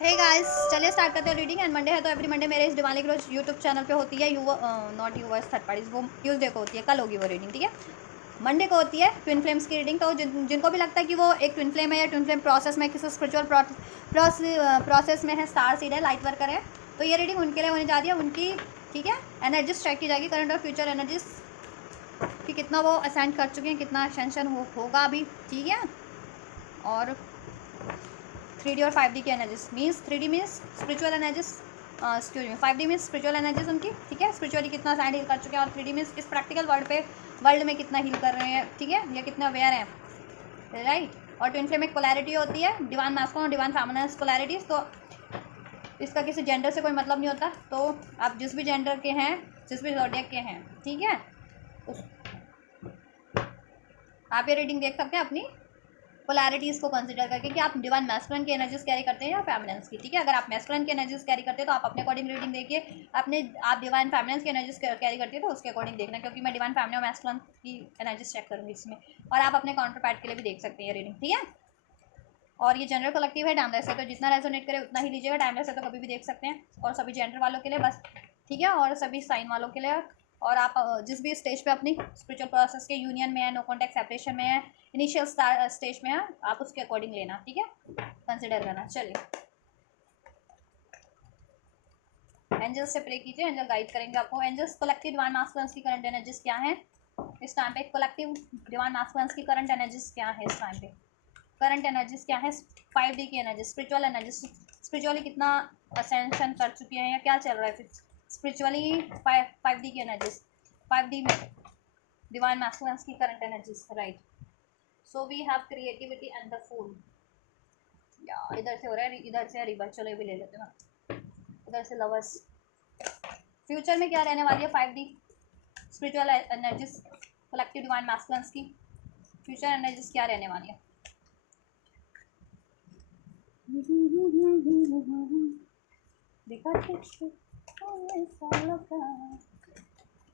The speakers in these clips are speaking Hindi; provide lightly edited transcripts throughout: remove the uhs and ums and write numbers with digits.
हे गाइस, चलिए स्टार्ट करते हैं रीडिंग। एंड मंडे है तो एवरी मंडे मेरे इस दिवाली रोज यूट्यूब चैनल पे होती है। नॉट यूवर्स थर्ड पार्टीज, वो ट्यूसडे को होती है। कल होगी वो रीडिंग, ठीक है। मंडे को होती है ट्विन फ्लेम्स की रीडिंग। तो जिनको भी लगता है कि वो एक ट्विन फ्लेम है या ट्विन फ्लेम प्रोसेस में किसी स्पिरिचुअल प्रोसेस में है, स्टार सीड है, लाइट वर्कर है, तो ये रीडिंग उनके लिए होने जा रही है। उनकी, ठीक है, एनर्जीज चेक की जाएगी, करंट और फ्यूचर एनर्जीज कि कितना वो असेंड कर चुके हैं, कितना असेंशन होगा अभी, ठीक है। और 3D और 5D की energies means 3D means spiritual energies, excuse me, 5D means spiritual energies उनकी, ठीक है। स्पिरिचुअली कितना साइड हील कर चुके हैं, और 3D मीन्स इस प्रैक्टिकल वर्ल्ड में कितना हील कर रहे हैं, ठीक है, या कितना अवेयर हैं, राइट। और ट्विन फ्लेम एक पोलैरिटी होती है, डिवाइन मैस्कुलिन और डिवाइन फेमिनिन पोलैरिटीज। तो इसका किसी जेंडर से कोई मतलब नहीं होता। तो आप जिस भी जेंडर के हैं, जिस भी ज़ोडिएक के हैं, ठीक है, उस आप ये रीडिंग देख सकते हैं अपनी पोलैरिटीज़ को कंसिडर करके कि आप डिवाइन मैस्कुलिन की एनर्जीज कैरी करते हैं या फेमिनिन्स की, ठीक है। अगर आप मैस्कुलिन की एनर्जीज कैरी करते हैं तो आप अपने अकॉर्डिंग रीडिंग देखिए। आप डिवाइन फेमिनिन्स की एनर्जीज कैरी करते हैं तो उसके अकॉर्डिंग देखना, क्योंकि मैं डिवाइन फेमिनिन और मैस्कुलिन की एनर्जीज चेक करूँगी इसमें। और आप अपने काउंटर पार्ट के लिए भी देख सकते हैं रीडिंग, ठीक है। और ये जनरल कलेक्टिव है, टाइमलेस है, तो जितना रेजोनेट करे उतना ही लीजिएगा। टाइमलेस है तो कभी भी देख सकते हैं, और सभी जेंडर वालों के लिए बस, ठीक है, और सभी साइन वालों के लिए। और आप जिस भी स्टेज पे अपनी स्पिरिचुअल प्रोसेस के यूनियन में है, नो कॉन्टैक्ट सेपरेशन में है, इनिशियल स्टेज में है, आप उसके अकॉर्डिंग लेना, ठीक है, कंसिडर करना। चलिए एंजल्स से प्रे कीजिए, एंजल गाइड करेंगे आपको। एंजल्स कलेक्टिव डिवाइन मास्कुलिन्स की करंट एनर्जीज क्या है इस टाइम पे? कलेक्टिव डिवाइन मास्कुलिन्स की करंट एनर्जीज क्या है इस टाइम पे? करंट एनर्जीज क्या है? 5D की एनर्जी, स्पिरिचुअल एनर्जी, स्पिरिचुअली कितना असेंशन कर चुके हैं या क्या चल रहा है फिर स्पिरिचुअली? 5D की एनर्जीज, 5D में डिवाइन मैस्कुलिन्स की current energies, right. So we have creativity and the fool. या इधर से हो रहा है, इधर से रिवर्स, चलो ये भी ले लेते हैं ना। इधर से लवर्स। फ्यूचर में क्या रहने वाली है 5D spiritual energies collective divine masculines की? फ्यूचर एनर्जीज क्या रहने वाली है?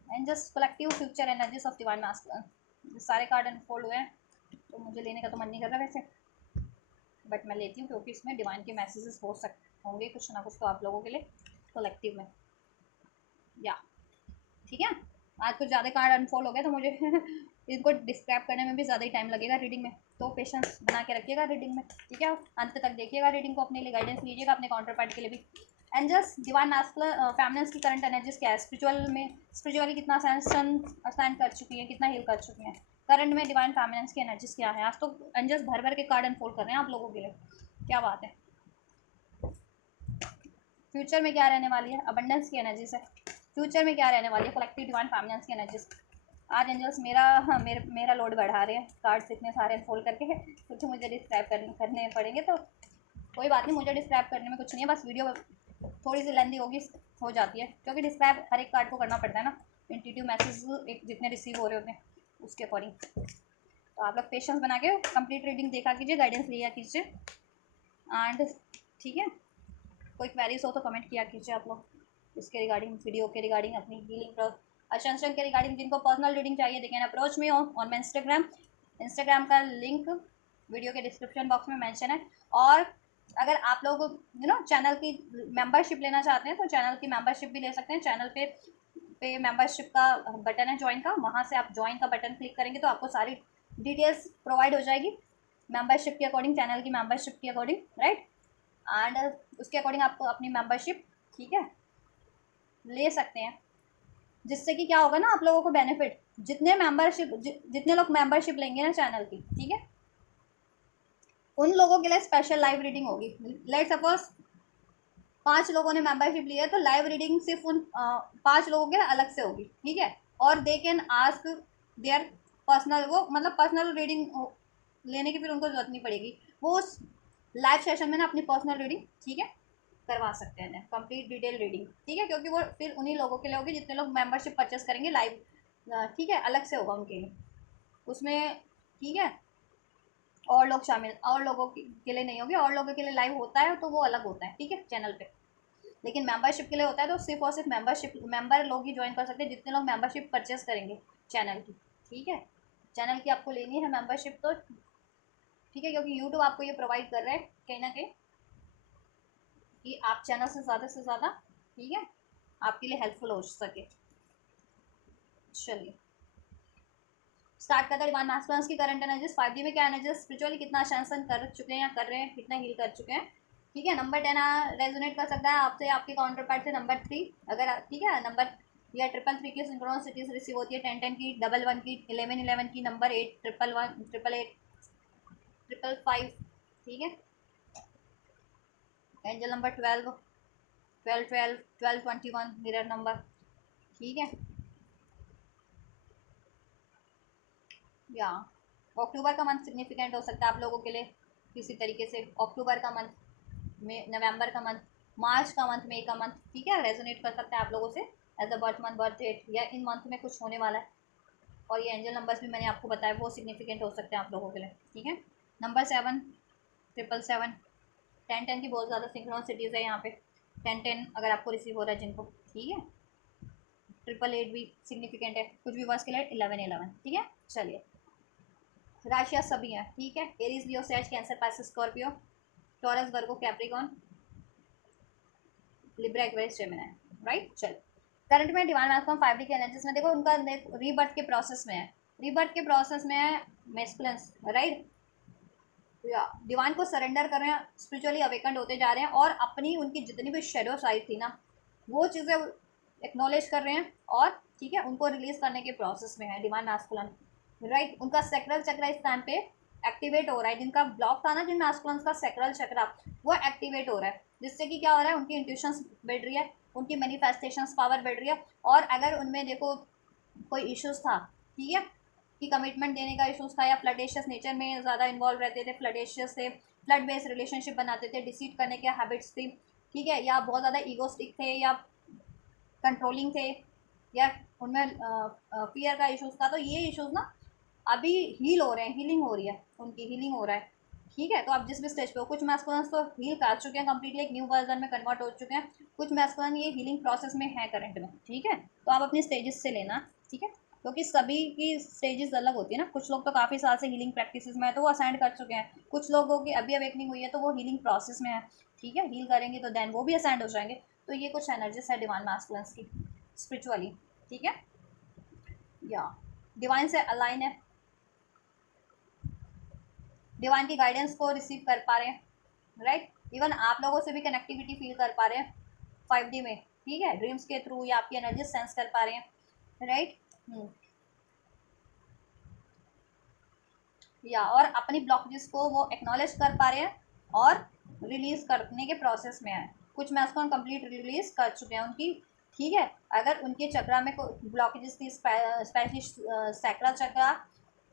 And just collective future energies of divine masculine. सारे कार्ड अनफोल्ड हुए हैं, तो मुझे लेने का तो मन नहीं कर रहा वैसे, बट मैं लेती हूँ क्योंकि इसमें डिवाइन के मैसेजेस हो सकते होंगे कुछ ना कुछ तो आप लोगों के लिए कलेक्टिव में, या ठीक है। आज कुछ ज़्यादा कार्ड अनफोल्ड हो गए तो मुझे इनको डिस्क्राइब करने में भी ज़्यादा ही टाइम लगेगा रीडिंग में, तो पेशेंस बना के रखिएगा रीडिंग में, ठीक है। अंत तक देखिएगा रीडिंग को, अपने लिए गाइडेंस लीजिएगा, अपने काउंटर पार्ट के लिए भी। And just divine masculine feminines की करंट एनर्जीज क्या है? स्पिरिचुअल में, स्पिरिचुअली कितना असाइन कर चुकी है, कितना हील कर चुकी हैं? करंट में डिवाइन फेमिनिन्स की एनर्जीज क्या है? आज तो एंजल्स भर भर के कार्ड अनफोल्ड कर रहे हैं आप लोगों के लिए, क्या बात है। फ्यूचर में क्या रहने वाली है? अबंडेंस की एनर्जीज है। फ्यूचर में क्या रहने वाली है? कलेक्टिव डिवाइन फेमिनिन्स की एनर्जीज। आज एंजल्स मेरा लोड बढ़ा रहे हैं कार्ड्स इतने सारे अनफोल्ड करके, क्योंकि मुझे डिस्क्राइब करने पड़ेंगे। तो कोई बात नहीं, मुझे डिस्क्राइब करने में कुछ नहीं है, बस वीडियो थोड़ी सी लेंदी होगी, हो जाती है, क्योंकि डिस्क्राइब हर एक कार्ड को करना पड़ता है ना, इंट्यूटिव मैसेज एक जितने रिसीव हो रहे होते हैं उसके अकॉर्डिंग। तो आप लोग पेशेंस बना के कंप्लीट रीडिंग देखा कीजिए, गाइडेंस लिया कीजिए, एंड ठीक है। कोई क्वेरीज हो तो कमेंट किया कीजिए आप लोग इसके रिगार्डिंग, वीडियो के रिगार्डिंग, अपनी हीलिंग असेंशन के रिगार्डिंग। जिनको पर्सनल रीडिंग चाहिए they can approach me on my Instagram का लिंक वीडियो के डिस्क्रिप्शन बॉक्स में मेंशन है। और अगर आप लोग चैनल की मेंबरशिप लेना चाहते हैं तो चैनल की मेंबरशिप भी ले सकते हैं। चैनल पे मेंबरशिप का बटन है ज्वाइन का, वहाँ से आप ज्वाइन का बटन क्लिक करेंगे तो आपको सारी डिटेल्स प्रोवाइड हो जाएगी मेंबरशिप के अकॉर्डिंग, चैनल की मेंबरशिप के अकॉर्डिंग, राइट। एंड उसके अकॉर्डिंग आपको अपनी मेंबरशिप, ठीक है, ले सकते हैं, जिससे कि क्या होगा ना आप लोगों को बेनिफिट। जितने लोग मेंबरशिप लेंगे ना चैनल की, ठीक है, उन लोगों के लिए स्पेशल लाइव रीडिंग होगी। लेट सपोज 5 लोगों ने मेंबरशिप ली है, तो लाइव रीडिंग सिर्फ उन 5 लोगों के अलग से होगी, ठीक है। और they can ask their personal, वो मतलब पर्सनल रीडिंग लेने की फिर उनको जरूरत नहीं पड़ेगी, वो उस लाइव सेशन में ना अपनी पर्सनल रीडिंग, ठीक है, करवा सकते हैं कंप्लीट डिटेल रीडिंग, ठीक है, क्योंकि वो फिर उन्हीं लोगों के लिए होगी जितने लोग मेंबरशिप परचेस करेंगे लाइव, ठीक है, अलग से होगा उनके लिए उसमें, ठीक है। और लोग शामिल, और लोगों के लिए नहीं होगी, और लोगों के लिए लाइव होता है तो वो अलग होता है, ठीक है, चैनल पे। लेकिन मेंबरशिप के लिए होता है तो सिर्फ और सिर्फ मेंबर लोग ही ज्वाइन कर सकते हैं, जितने लोग मेंबरशिप परचेस करेंगे चैनल की, ठीक है। चैनल की आपको लेनी है मेंबरशिप तो ठीक है, क्योंकि यूट्यूब आपको ये प्रोवाइड कर रहा है कहीं ना कहीं कि आप चैनल से ज़्यादा, ठीक है, आपके लिए हेल्पफुल हो सके। चलिए स्टार्ट करते हैं डिवाइन मास्टर्स की करंट एनर्जीज 5D में क्या एनर्जीज स्पिरिचुअली कितना असेंशन कर चुके हैं या कर रहे हैं, कितना हील कर चुके हैं। ठीक है, नंबर 10 रेजोनेट कर सकता है आपसे, आपके काउंटर पार्ट से नंबर 3 अगर ठीक है, नंबर या 333 की सिंक्रोनिसिटीज रिसीव होती है, 1010 की, 11 की, 1111 की, नंबर 8 111 888 555, ठीक है, एंजल नंबर 12 12 12 12 21 मिरर नंबर, ठीक है। या अक्टूबर का मंथ सिग्निफिकेंट हो सकता है आप लोगों के लिए किसी तरीके से, अक्टूबर का मंथ, नवंबर का मंथ, मार्च का मंथ, मई का मंथ, ठीक है, रेजोनेट कर सकता है आप लोगों से as a birth month, birth date, या इन मंथ में कुछ होने वाला है। और ये एंजल नंबर्स भी मैंने आपको बताया वो सिग्निफिकेंट हो सकते हैं आप लोगों के लिए, ठीक है। नंबर 7 777 1010 की बहुत ज़्यादा सिंक्रोनिसिटीज़ है यहाँ पे, 1010 अगर आपको रिसीव हो रहा है जिनको, ठीक है। 888 भी सिग्निफिकेंट है, कुछ भी वर्ष के लिए 1111, ठीक है। चलिए राशियाँ सभी हैं, ठीक है, एरीज, लियो, सेज, Cancer, Pisces, Scorpio, Taurus, Virgo, Capricorn, Libra, Aquarius, Gemini, right. चलो करंट में डिवाइन मैस्कुलिन 5D के एनर्जीज में देखो उनका रीबर्थ के प्रोसेस में है, रीबर्थ के प्रोसेस में है मैस्कुलिन्स, राइट। डिवाइन को सरेंडर कर रहे हैं, स्पिरिचुअली अवेकंड होते जा रहे हैं और अपनी उनकी जितनी भी शेडो साइड थी ना वो चीज़ें एक्नॉलेज कर रहे हैं और ठीक है उनको रिलीज करने के प्रोसेस में है डिवाइन मैस्कुलिन, राइट। उनका सेक्रल चक्र इस टाइम पे एक्टिवेट हो रहा है, जिनका ब्लॉक था ना जिन मैस्कुलिन्स का सेक्रल चक्र वो एक्टिवेट हो रहा है, जिससे कि क्या हो रहा है उनकी इंट्यूशंस बढ़ रही है, उनकी मैनिफेस्टेशंस पावर बढ़ रही है। और अगर उनमें देखो कोई इश्यूज था, ठीक है, कि कमिटमेंट देने का इशूज था या फ्लडेशियस नेचर में ज़्यादा इन्वॉल्व रहते थे, फ्लडेशियस थे, फ्लड बेस्ड रिलेशनशिप बनाते थे, डिसीट करने के हैबिट्स थी, ठीक है, या बहुत ज़्यादा ईगोस्टिक थे या कंट्रोलिंग थे या उनमें फियर का इशूज था, तो ये इशूज ना अभी हील हो रहे हैं, हीलिंग हो रही है, उनकी हीलिंग हो रहा है, ठीक है। तो आप जिस भी स्टेज पे हो, कुछ मैस्कुलिन्स तो हील कर चुके हैं कम्प्लीटली, एक न्यू वर्जन में कन्वर्ट हो चुके हैं, कुछ मैस्कुलिन ये हीलिंग प्रोसेस में है करंट में, ठीक है। तो आप अपनी स्टेजेस से लेना, ठीक है, क्योंकि सभी की स्टेजेस अलग होती है ना, कुछ लोग तो काफ़ी साल से हीलिंग प्रैक्टिसेस में है तो वो असाइंड कर चुके हैं, कुछ लोगों की अभी अवेकनिंग हुई है तो वो हीलिंग प्रोसेस में है, ठीक है, हील करेंगे तो देन वो भी असाइंड हो जाएंगे। तो ये कुछ एनर्जीज है डिवाइन मैस्कुलिन्स की स्पिरिचुअली, ठीक है। या डिवाइन से अलाइन है, डिवाइन की गाइडेंस को रिसीव कर पा रहे हैं, राइट। इवन आप लोगों से भी कनेक्टिविटी फील कर पा रहे हैं 5D में, ठीक है, ड्रीम्स के थ्रू या आपकी एनर्जी सेंस कर पा रहे हैं, राइट। या और अपनी ब्लॉकेजेस को वो एक्नॉलेज कर पा रहे हैं और रिलीज करने के प्रोसेस में है, कुछ मैं उसको कंप्लीट रिलीज कर चुके हैं उनकी, ठीक है। अगर उनके चक्रा में कोई ब्लॉकेजेस थी, स्पेशली सैक्रल चक्रा,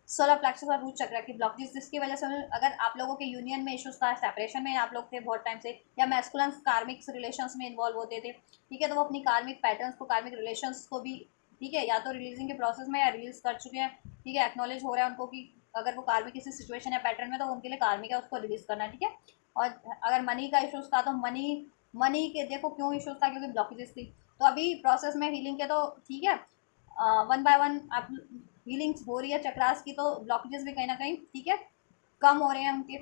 सोलर प्लेक्सस और रूट चक्र की ब्लॉकेजेस, जिसकी वजह से अगर आप लोगों के यूनियन में इश्यूज था, सेपरेशन में आप लोग थे बहुत टाइम से, या मैस्कुलिन कार्मिक रिलेशंस में इन्वॉल्व होते थे, ठीक है, तो वो अपनी कार्मिक पैटर्न्स को, कार्मिक रिलेशंस को भी, ठीक है, या तो रिलीजिंग के प्रोसेस में या रिलीज कर चुके हैं, ठीक है, एक्नॉलेज हो रहा है उनको कि अगर वो कार्मिक किसी सिचुएशन या पैटर्न में तो उनके लिए कार्मिक है, उसको रिलीज करना, ठीक है। और अगर मनी का इशूज था तो मनी के देखो क्यों इशूज था, क्योंकि ब्लॉकेजेस थी, तो अभी प्रोसेस में हीलिंग के, तो ठीक है, वन बाय वन आप हीलिंग हो रही है चक्रास की, तो ब्लॉकेजेस भी कहीं ना कहीं, ठीक है, कम हो रहे हैं उनके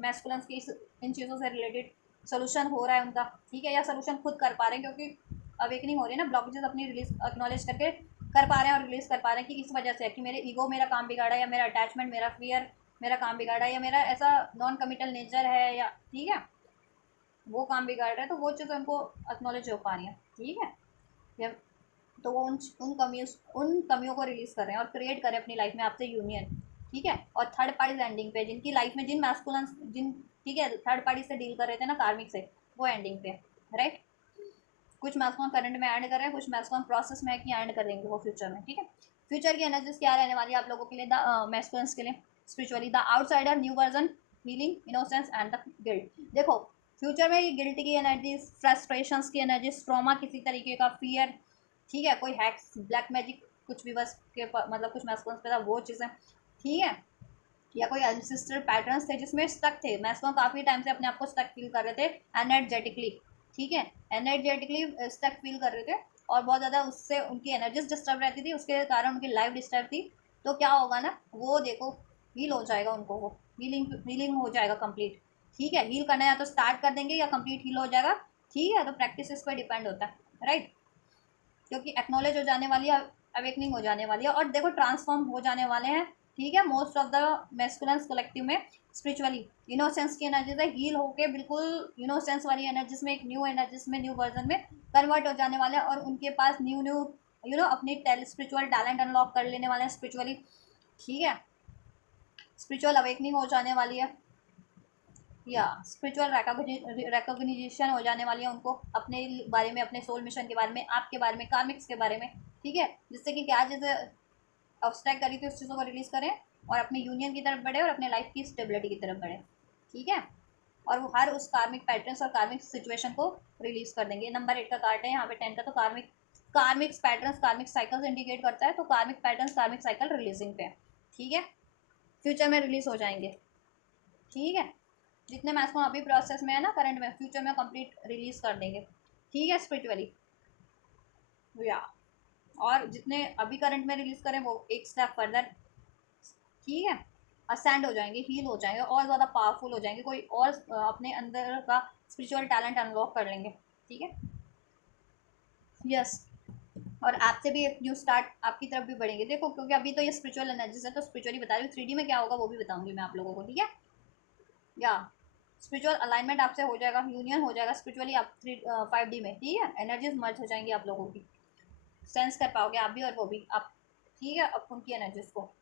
मैस्कुलिन्स की, इन चीज़ों से रिलेटेड सोल्यूशन हो रहा है उनका, ठीक है, या सोल्यूशन खुद कर पा रहे हैं क्योंकि अवेकनिंग हो रही है ना, ब्लॉकेजेस अपनी रिलीज एक्नॉलेज करके कर पा रहे हैं और रिलीज कर पा रहे हैं कि इस वजह से है कि मेरे ईगो मेरा काम बिगाड़ा, या मेरा अटैचमेंट, मेरा फियर मेरा काम बिगाड़ा, या मेरा ऐसा नॉन कमिटल नेचर है, या ठीक है वो काम बिगाड़ रहा है, तो वो चीज़ उनको एक्नॉलेज हो पा रही है, ठीक है। तो वो उन कमियों को रिलीज कर रहे हैं और क्रिएट करें अपनी लाइफ में आपसे यूनियन, ठीक है। और थर्ड पार्टी एंडिंग पे, जिनकी लाइफ में जिन मैस्कुलिन जिन, ठीक है, थर्ड पार्टी से डील कर रहे थे ना कार्मिक से, वो एंडिंग पे, राइट। कुछ मैस्कुलिन करंट में ऐड कर रहे हैं, कुछ मैस्कुलिन प्रोसेस में है कि ऐड कर देंगे वो फ्यूचर में, ठीक है। फ्यूचर की एनर्जीज क्या रहने वाली है आप लोगों के लिए, द मैस्कुलिन्स के लिए spiritually, the outsider, new version, healing, innocence and the guilt. देखो फ्यूचर में ये गिल्ट की एनर्जीज, फ्रस्ट्रेशंस की एनर्जीज, ट्रॉमा, किसी तरीके का फियर, ठीक है, कोई हैक्स, ब्लैक मैजिक, कुछ भी बस के मतलब कुछ मैस्कुलिन्स पे था वो चीज़ें, ठीक है, या कोई एंसेस्ट्रल पैटर्न्स थे जिसमें स्टक थे, मैस्कुलिन काफ़ी टाइम से अपने आप को स्टक फील कर रहे थे एनर्जेटिकली, ठीक है, एनर्जेटिकली स्टक फील कर रहे थे और बहुत ज़्यादा उससे उनकी एनर्जीज डिस्टर्ब रहती थी, उसके कारण उनकी लाइफ डिस्टर्ब थी। तो क्या होगा ना, वो देखो हील हो जाएगा उनको, वो हीलिंग हो जाएगा कंप्लीट, ठीक है, हील करना या तो स्टार्ट कर देंगे या कंप्लीट हील हो जाएगा। ठीक है, तो प्रैक्टिस इस पर डिपेंड होता है, राइट। क्योंकि एक्नॉलेज हो जाने वाली है, अवेकनिंग हो जाने वाली है, और देखो ट्रांसफॉर्म हो जाने वाले हैं। ठीक है, most of the masculines collective में स्पिरिचुअली इनोसेंस की एनर्जी से हील होके बिल्कुल इनोसेंस वाली एनर्जीज में, एक न्यू एनर्जीज में, न्यू वर्जन में कन्वर्ट हो जाने वाले हैं, और उनके पास न्यू न्यू अपनी स्पिरिचुअल टैलेंट अनलॉक कर लेने वाले हैं स्पिरिचुअली। ठीक है, स्पिरिचुअल अवेकनिंग हो जाने वाली है, या स्पिरिचुअल रिकॉग्निशन हो जाने वाली है उनको अपने बारे में, अपने सोल मिशन के बारे में, आपके बारे में, कार्मिक्स के बारे में। ठीक है, जिससे कि क्या चीज़ें ऑब्स्ट्रैक्ट करी थी उस चीज़ों को रिलीज़ करें और अपने यूनियन की तरफ बढ़े और अपने लाइफ की स्टेबिलिटी की तरफ बढ़े। ठीक है, और वो हर उस कार्मिक पैटर्न्स और कार्मिक सिचुएशन को रिलीज कर देंगे। नंबर 8 का कार्ड है, यहाँ पे 10 का, तो कार्मिक पैटर्न्स, कार्मिक साइकिल्स इंडिकेट करता है, तो कार्मिक पैटर्न्स, कार्मिक साइकिल रिलीजिंग पे है। ठीक है, फ्यूचर में रिलीज हो जाएंगे। ठीक है, जितने मैथ्स को अभी प्रोसेस में है ना करंट में, फ्यूचर में कंप्लीट रिलीज कर देंगे। ठीक है, स्पिरिचुअली, या और जितने अभी करंट में रिलीज करें वो एक स्टेप फर्दर, ठीक है, असेंड हो जाएंगे, हील हो जाएंगे, और ज़्यादा पावरफुल हो जाएंगे, कोई और अपने अंदर का स्पिरिचुअल टैलेंट अनलॉक कर लेंगे। ठीक है, यस, और आपसे भी एक न्यू स्टार्ट आपकी तरफ भी बढ़ेंगे। देखो, क्योंकि अभी तो ये स्पिरिचुअल एनर्जीज है, तो स्पिरिचुअली बता रही हूँ, 3D में क्या होगा वो भी बताऊंगी मैं आप लोगों को। ठीक है, या स्पिरिचुअल अलाइनमेंट आपसे हो जाएगा, यूनियन हो जाएगा स्पिरिचुअली आप 5D में। ठीक है, एनर्जीज मर्ज हो जाएंगी आप लोगों की, सेंस कर पाओगे आप भी और वो भी आप। ठीक है, अब उनकी एनर्जीज को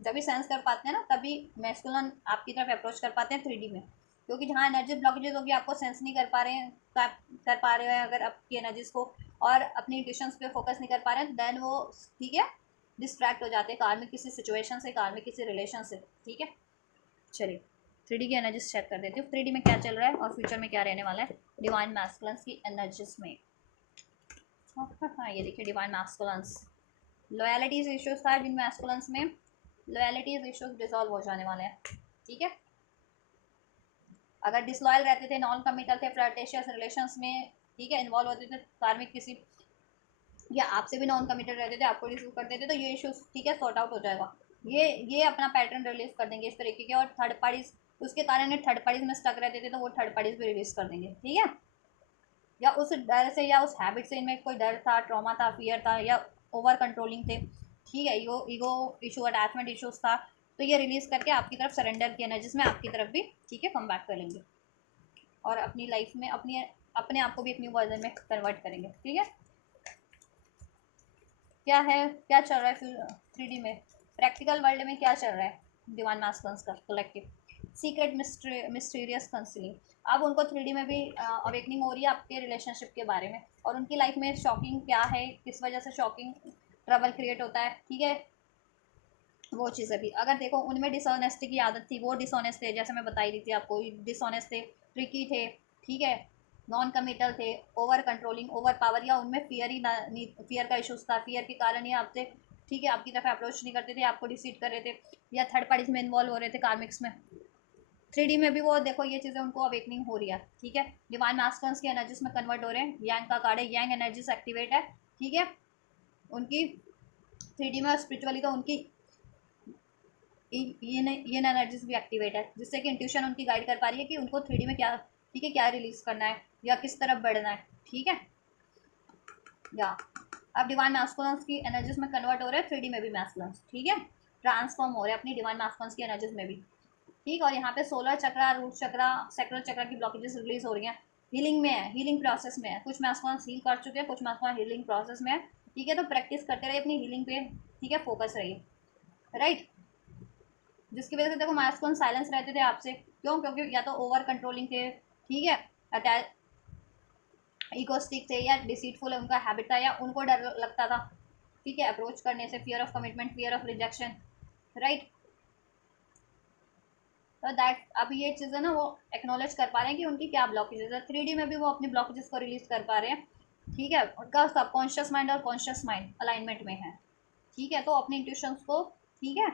जब भी सेंस कर पाते हैं ना, तभी मैस्कुलिन आपकी तरफ अप्रोच कर पाते हैं 3D में। क्योंकि जहाँ एनर्जी ब्लॉकेजेस होगी, आपको सेंस नहीं कर पा रहे हैं, कर पा रहे हैं अगर आपकी एनर्जीज को, और अपनी इंट्यूशंस पे फोकस नहीं कर पा रहे हैं, देन वो, ठीक है, डिस्ट्रैक्ट हो जाते हैं कार्मिक किसी सिचुएशन से, कार्मिक किसी रिलेशन से। ठीक है, चलिए 3D की एनर्जीज चेक कर देती हूँ, 3D में क्या चल रहा है और फ्यूचर में क्या रहने वाला है डिवाइन मैस्कुलिन्स की एनर्जीज में। हाँ, ये देखिए डिवाइन मैस्कुलिन्स, लॉयलिटीज इश्यूज था जिन मैस्कुलिन्स में, लॉयलिटीज इश्यूज डिसॉल्व हो जाने वाले हैं। ठीक है, अगर डिसलॉयल रहते थे, नॉन कमिटल थे, फ्लर्टेशियस रिलेशंस में, ठीक है, इन्वॉल्व होते थे कार्मिक किसी, या आपसे भी नॉन कमिटेड रहते थे, आपको रिसीव करते थे, तो ये इश्यूज, ठीक है, सॉर्ट आउट हो जाएगा। ये अपना पैटर्न रिलीज कर देंगे इस तरीके के, और थर्ड पार्टीज उसके कारण थर्ड पार्टीज में स्टक रहते थे, तो वो थर्ड पार्टीज भी रिलीज कर देंगे। ठीक है, या उस डर से या उस हैबिट से, इनमें कोई डर था, ट्रॉमा था, फियर था, या ओवर कंट्रोलिंग थे। ठीक है, ego ego issue, attachment issues था, तो ये रिलीज करके आपकी तरफ सरेंडर की एनर्जीज में आपकी तरफ भी, ठीक है, कम बैक करेंगे, और अपनी लाइफ में अपने आप को भी एक न्यू वर्जन में कन्वर्ट करेंगे। ठीक है, क्या है, क्या चल रहा है 3D में, प्रैक्टिकल वर्ल्ड में क्या चल रहा है डिवाइन मास्कुलिन्स का कलेक्टिव, सीक्रेट मिस्टीरियस काउंसलिंग। अब उनको 3D में भी अवेकनिंग हो रही है आपके रिलेशनशिप के बारे में, और उनकी लाइफ में शॉकिंग क्या है, किस वजह से शॉकिंग ट्रबल क्रिएट होता है। ठीक है, वो चीज़ें भी, अगर देखो उनमें डिसऑनेस्टी की आदत थी, वो डिसऑनेस्ट थे, जैसे मैं बताई रही थी आपको, डिसऑनेस्ट थे, ट्रिकी थे, ठीक है, नॉन कमिटल थे, ओवर कंट्रोलिंग, ओवर पावर, या उनमें फियर ही ना, फियर का इशूज था, फियर के कारण ही आपसे, ठीक है, आपकी तरफ अप्रोच नहीं करते थे, आपको डिसीट कर रहे थे, या थर्ड पार्टीज में इन्वॉल्व हो रहे थे कार्मिक्स में। 3D में भी वो देखो ये चीज़ें उनको अवेकनिंग हो रही है। ठीक है, डिवाइन मास्कुलिन्स की एनर्जीज में कन्वर्ट हो रहे हैं, यांग का कार्ड है, यांग एनर्जीज एक्टिवेट है। ठीक है, उनकी 3D में, स्पिरिचुअली तो उनकी ये एनर्जीज भी एक्टिवेट है, जिससे कि इंट्यूशन उनकी गाइड कर पा रही है कि उनको 3D में क्या, ठीक है, क्या रिलीज करना है या किस तरफ बढ़ना है। ठीक है, या अब डिवाइन मैस्कुलिन्स की एनर्जीज में कन्वर्ट हो रहे हैं 3D में भी मैस्कुलिन्स। ठीक है, ट्रांसफॉर्म हो रहे हैं अपनी डिवाइन मैस्कुलिन्स की एनर्जीज में भी। ठीक, और यहाँ पे सोलर चक्रा, रूट चक्रा, सेक्रल चक्रा की ब्लॉकेजेस रिलीज हो रही हैं, हीलिंग में है, हीलिंग प्रोसेस में है, कुछ मैस्कुलिन्स हील कर चुके हैं, कुछ मैस्कुलिन हीलिंग प्रोसेस में है। ठीक है, तो प्रैक्टिस करते रहिए अपनी हीलिंग पे, ठीक है, फोकस रहिए, राइट। जिसकी वजह से देखो मैस्कुलिन साइलेंस रहते थे आपसे, क्यों, क्योंकि या तो ओवर कंट्रोलिंग थे, ठीक है, अटैच, इगोस्टिक थे, या डिसीटफुल उनका हैबिट था, या उनको डर लगता था, ठीक है, अप्रोच करने से, fear of commitment, fear of rejection, right. तो दैट अब ये चीज़ें ना वो एक्नॉलेज कर पा रहे हैं कि उनकी क्या ब्लॉकेजेस है, 3D में भी वो अपनी ब्लॉकेजेस को रिलीज कर पा रहे हैं। ठीक है, उनका सबकॉन्शियस माइंड और कॉन्शियस माइंड अलाइनमेंट में है। ठीक है, तो अपनी इंट्यूशंस को, ठीक है,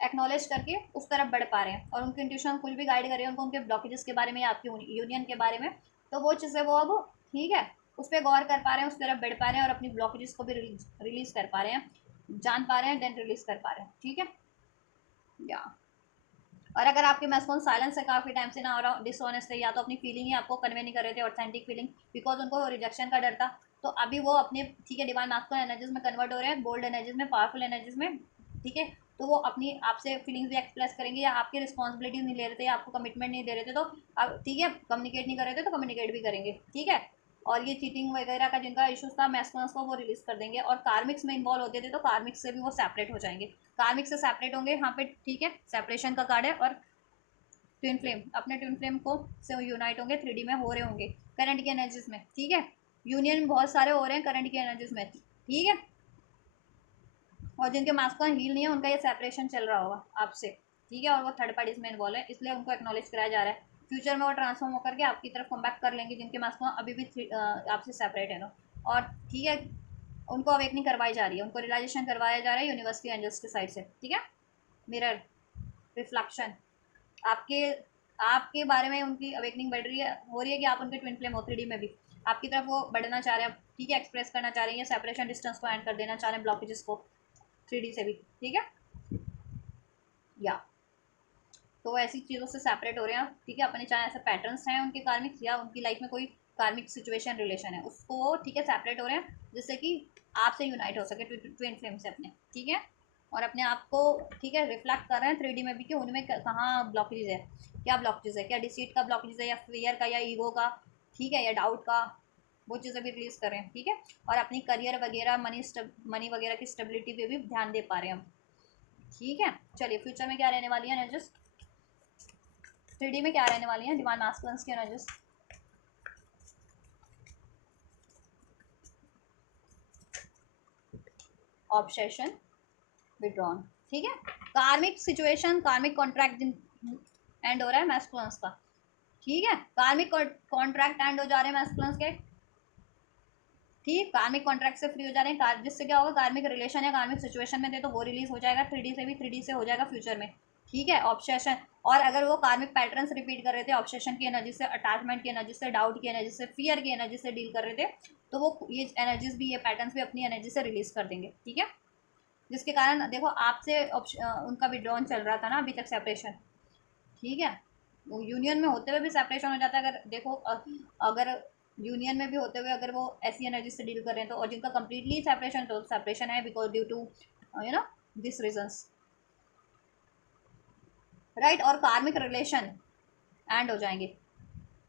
एक्नॉलेज करके उस तरफ बढ़ पा रहे हैं, और उनकी इंट्यूशन कुछ भी गाइड कर रही है उनको उनके ब्लॉकेजेस के बारे में या आपकी यूनियन के बारे में, तो वो चीज़ें वो अब, ठीक है, उस पर गौर कर पा रहे हैं, उस तरफ बढ़ पा रहे हैं, और अपनी ब्लॉकेजेस को भी रिलीज कर पा रहे हैं, जान पा रहे हैं, देन रिलीज कर पा रहे हैं। ठीक है, या और अगर आपके मैस्कुलिन साइलेंस है काफ़ी टाइम से ना, और डिसऑनेस्ट है, या तो अपनी फीलिंग ही आपको कन्वे नहीं कर रहे थे, ऑथेंटिक फीलिंग, बिकॉज उनको रिजेक्शन का डर था, तो अभी वो अपने ठीक है डिवाइन मास्कुलिन एनर्जीज में कन्वर्ट हो रहे हैं, बोल्ड एनर्जीज में, पावरफुल एनर्जीज में, ठीक है। तो वो अपनी आपसे फीलिंग्स भी एक्सप्रेस करेंगे, या आपकी रिस्पॉन्सिबिलिटी नहीं ले रहे थे, या आपको कमिटमेंट नहीं दे रहे थे, तो अब ठीक है कम्युनिकेट नहीं कर रहे थे तो कम्युनिकेट भी करेंगे, ठीक है। और ये चीटिंग वगैरह का जिनका इशूज था मैस्कुलिन्स को, वो रिलीज कर देंगे। और कार्मिक्स में इन्वॉल्व होते थे तो कार्मिक्स से भी वो सेपरेट हो जाएंगे, कार्मिक से सेपरेट होंगे यहाँ पे, ठीक है, सेपरेशन का कार्ड है। और ट्विन फ्लेम अपने ट्विन फ्लेम को से यूनाइट होंगे, 3D में हो रहे होंगे करंट की एनर्जीज में, ठीक है। यूनियन बहुत सारे हो रहे हैं करंट की एनर्जीज में, ठीक है। और जिनके मास्कुलिन हील नहीं है उनका ये सेपरेशन चल रहा होगा आपसे, ठीक है, और वो थर्ड पार्टी में इन्वॉल्व है, इसलिए उनको एक्नॉलेज कराया जा रहा है। फ्यूचर में वो ट्रांसफॉर्म होकर के आपकी तरफ कम बैक कर लेंगे, जिनके मास्कुलिन अभी भी आपसे सेपरेट है ना, और ठीक है उनको अवेकनिंग करवाई जा रही है, उनको रियलाइजेशन करवाया जा रहा है यूनिवर्स के एंजल्स के साइड से, ठीक है। मिरर रिफ्लेक्शन आपके आपके बारे में उनकी अवेकनिंग बढ़ रही है, हो रही है कि आप उनके ट्विन फ्लेम हो, 3D में भी आपकी तरफ वो बढ़ना चाह रहे हैं, ठीक है, एक्सप्रेस करना चाह रही है, सेपरेशन डिस्टेंस को एंड कर देना चाह रहे हैं, ब्लॉकेजेस को 3D से भी, ठीक है। या तो ऐसी चीज़ों से सेपरेट हो रहे हैं, ठीक है, अपने चाहे ऐसे पैटर्न्स हैं उनके कार्मिक, या उनकी लाइफ में कोई कार्मिक सिचुएशन रिलेशन है उसको, ठीक है, सेपरेट हो रहे हैं, जिससे कि आपसे यूनाइट हो सके ट्विन फ्लेम से अपने, ठीक है। और अपने आप को, ठीक है, रिफ्लेक्ट कर रहे हैं 3D में भी कि उनमें कहाँ ब्लॉकेज है, क्या ब्लॉकेज है, क्या डिसीट का ब्लॉकेज है, या फियर का, या ईगो का, ठीक है, या डाउट का, वो चीज़ें भी रिलीज कर रहे हैं, ठीक है। और अपनी करियर वगैरह, मनी वगैरह की स्टेबिलिटी पे भी ध्यान दे पा रहे हैं हम, ठीक है। चलिए फ्यूचर में क्या रहने वाली है एनर्जीज, 3D में क्या रहने वाली है डिवाइन मास्कुलिन्स की एनर्जीज। ऑब्सेशन, विड्रॉन, ठीक है। कार्मिक सिचुएशन, कार्मिक कॉन्ट्रैक्ट एंड हो रहा है मैस्कुलिन्स का, ठीक है, कार्मिक कॉन्ट्रैक्ट एंड हो जा रहे हैं मैस्कुलिन्स के, ठीक, कार्मिक कॉन्ट्रैक्ट से फ्री हो जा रहे हैं, जिससे क्या होगा, कार्मिक रिलेशन या कार्मिक सिचुएशन में थे तो वो रिलीज हो जाएगा, 3D से भी, 3D से हो जाएगा फ्यूचर में, ठीक है। ऑब्सेशन, और अगर वो कार्मिक पैटर्न्स रिपीट कर रहे थे, ऑब्सेशन की एनर्जी से, अटैचमेंट की एनर्जी से, डाउट की एनर्जी से, फियर की एनर्जी से डील कर रहे थे, तो वो ये एनर्जीज भी, ये पैटर्न्स भी अपनी एनर्जी से रिलीज कर देंगे, ठीक है। जिसके कारण देखो आपसे उनका विड्रॉन चल रहा था ना अभी तक, सेपरेशन, ठीक है। यूनियन में होते हुए भी सेपरेशन हो जाता है, अगर देखो अगर यूनियन में भी होते हुए अगर वो ऐसी एनर्जी से डील कर रहे हैं, तो और जिनका कम्प्लीटली सेपरेशन, तो सेपरेशन है because due to you know this reasons, right. और कार्मिक रिलेशन एंड हो जाएंगे,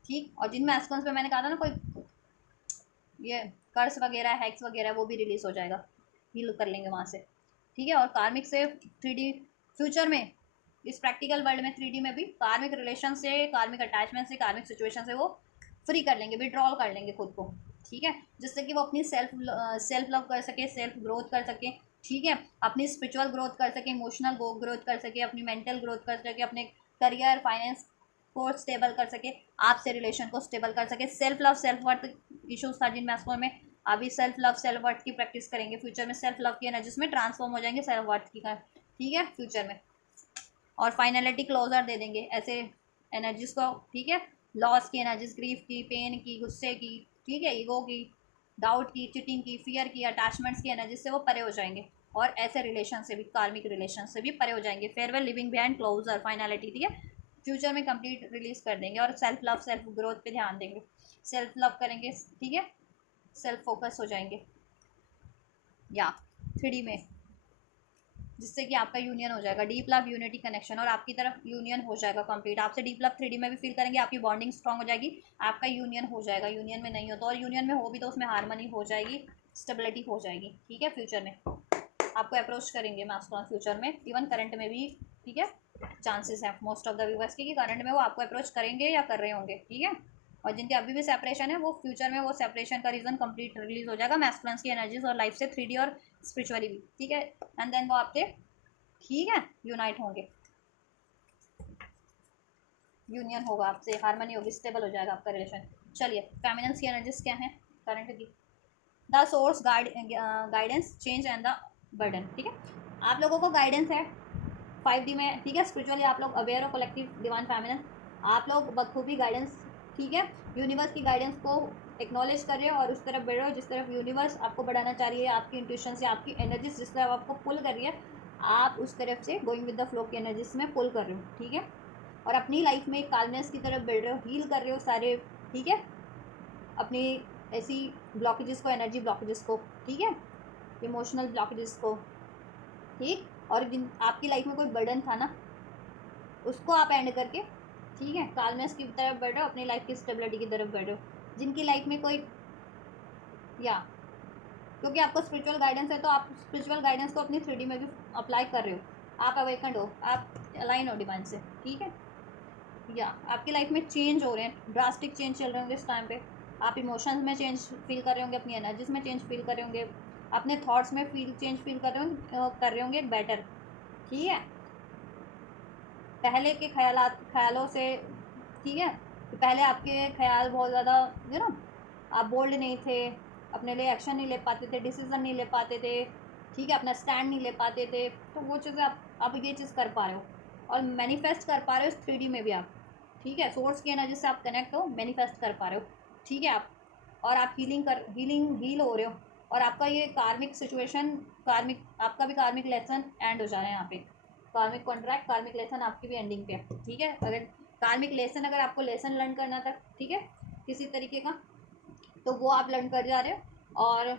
ठीक। और जिन मैस्कुलिन्स पे मैंने कहा था ना कोई ये कर्स वगैरह, हैक्स वगैरह, वो भी रिलीज हो जाएगा, हील कर लेंगे वहाँ से, ठीक है। और कार्मिक से 3D फ्यूचर में, इस प्रैक्टिकल वर्ल्ड में 3D में भी कार्मिक रिलेशन से, कार्मिक अटैचमेंट से, कार्मिक सिचुएशन से वो फ्री कर लेंगे, विड्रॉल कर लेंगे खुद को, ठीक है। जिससे कि वो अपनी सेल्फ लव कर सके, सेल्फ ग्रोथ कर सके, ठीक है, अपनी स्पिरिचुअल ग्रोथ कर सके, इमोशनल ग्रोथ कर सके, अपनी मेंटल ग्रोथ कर सके, अपने करियर, फाइनेंस को स्टेबल कर सके, आपसे रिलेशन को स्टेबल कर सके, self love, self worth issues था जिन मैस्कुलिन में, अभी सेल्फ लव, सेल्फ वर्थ की प्रैक्टिस करेंगे, फ्यूचर में सेल्फ लव की एनर्जीज में ट्रांसफॉर्म हो जाएंगे सेल्फ वर्थ की, ठीक है, फ्यूचर में। और फाइनलिटी क्लोजर दे देंगे ऐसे एनर्जीज को, ठीक है। लॉस की एनर्जीज, ग्रीफ की, पेन की, गुस्से की, ठीक है, ईगो की, डाउट की, चिटिंग की, फियर की, अटैचमेंट्स की एनर्जी से वो परे हो जाएंगे, और ऐसे रिलेशन से भी, कार्मिक रिलेशन से भी परे हो जाएंगे, farewell, living behind, closure, finality, ठीक है। फ्यूचर में कंप्लीट रिलीज कर देंगे, और सेल्फ लव, सेल्फ ग्रोथ पे ध्यान देंगे, सेल्फ लव करेंगे, ठीक है, सेल्फ फोकस हो जाएंगे, या 3D में, जिससे कि आपका यूनियन हो जाएगा, डीप लव, यूनिटी, कनेक्शन, और आपकी तरफ यूनियन हो जाएगा कंप्लीट, आपसे डीप लव 3D में भी फील करेंगे, आपकी बॉन्डिंग स्ट्रांग हो जाएगी, आपका यूनियन हो जाएगा, यूनियन में नहीं हो तो, और यूनियन में हो भी तो उसमें हार्मनी हो जाएगी, स्टेबिलिटी हो जाएगी, ठीक है। फ्यूचर में आपको अप्रोच करेंगे मैस्कुलिन, फ्यूचर में, इवन करंट में भी, ठीक है, चांसेस हैं मोस्ट ऑफ द व्यूवर्स की कि करंट में वो आपको अप्रोच करेंगे या कर रहे होंगे, ठीक है। और जिनके अभी भी सेपरेशन है, वो फ्यूचर में वो सेपरेशन का रीज़न कंप्लीट रिलीज हो जाएगा, मैस्कुलिन्स की एनर्जीज और लाइफ से, 3D और स्पिरिचुअली भी, ठीक है। एंड देन वो आपसे, ठीक है, यूनाइट होंगे, यूनियन होगा, आपसे हार्मनी होगी, स्टेबल हो जाएगा आपका रिलेशन। चलिए फेमिनिन्स की एनर्जीज क्या है करंट की, the source, guidance, change and the burden, ठीक है। आप लोगों को गाइडेंस है 5D में, ठीक है, स्पिरिचुअली आप लोग अवेयर हो, कलेक्टिव डिवाइन फेमिनिन, आप लोग बखूबी गाइडेंस, ठीक है, यूनिवर्स की गाइडेंस को एक्नॉलेज कर रहे हो और उस तरफ बढ़ रहे हो जिस तरफ यूनिवर्स आपको बढ़ाना चाह रही है, आपकी इंट्यूशन से, आपकी एनर्जी जिस तरफ आपको पुल कर रही है, आप उस तरफ से गोइंग विद द फ्लो की एनर्जीज में पुल कर रहे हो, ठीक है, और अपनी लाइफ में काल्मनेस की तरफ बढ़ रहे हो, हील कर रहे हो सारे, ठीक है, अपनी ऐसी ब्लॉकेजेस को, एनर्जी ब्लॉकेजेस को, ठीक है, इमोशनल ब्लॉकेजेस को, ठीक, और जिन आपकी लाइफ में कोई बर्डन था ना उसको आप एंड करके, ठीक है, काल्मनेस की तरफ बढ़ रहे हो, अपनी लाइफ की स्टेबिलिटी की तरफ बढ़ रहे हो। जिनकी लाइफ में कोई या क्योंकि आपको स्पिरिचुअल गाइडेंस है तो आप स्पिरिचुअल गाइडेंस को अपनी 3D में भी अप्लाई कर रहे हो, आप अवेकंड हो, आप अलाइन हो डिवाइन से, ठीक है, या आपकी लाइफ में चेंज हो रहे हैं, ड्रास्टिक चेंज चल रहे होंगे इस टाइम पे, आप इमोशंस में चेंज फील कर रहे होंगे, अपनी एनर्जीज में चेंज फील कर रहे होंगे, अपने थॉट्स में चेंज फील कर रहे होंगे बेटर, ठीक है, पहले के ख्यालों से, ठीक है, तो पहले आपके ख्याल बहुत ज़्यादा आप बोल्ड नहीं थे, अपने लिए एक्शन नहीं ले पाते थे, डिसीजन नहीं ले पाते थे, ठीक है, अपना स्टैंड नहीं ले पाते थे, तो वो चीज़ें आप ये चीज़ कर पा रहे हो और मैनिफेस्ट कर पा रहे हो इस 3D में भी आप, ठीक है, सोर्स की एनर्जी से आप कनेक्ट हो, मैनिफेस्ट कर पा रहे हो, ठीक है, आप और आप हील हो रहे हो, और आपका ये कार्मिक सिचुएशन, कार्मिक आपका भी कार्मिक लेसन एंड हो जा रहा है यहाँ पे, कार्मिक कॉन्ट्रैक्ट, कार्मिक लेसन आपकी भी एंडिंग पे है, ठीक है, अगर कार्मिक लेसन, अगर आपको लेसन लर्न करना था, ठीक है, किसी तरीके का, तो वो आप लर्न कर जा रहे हो, और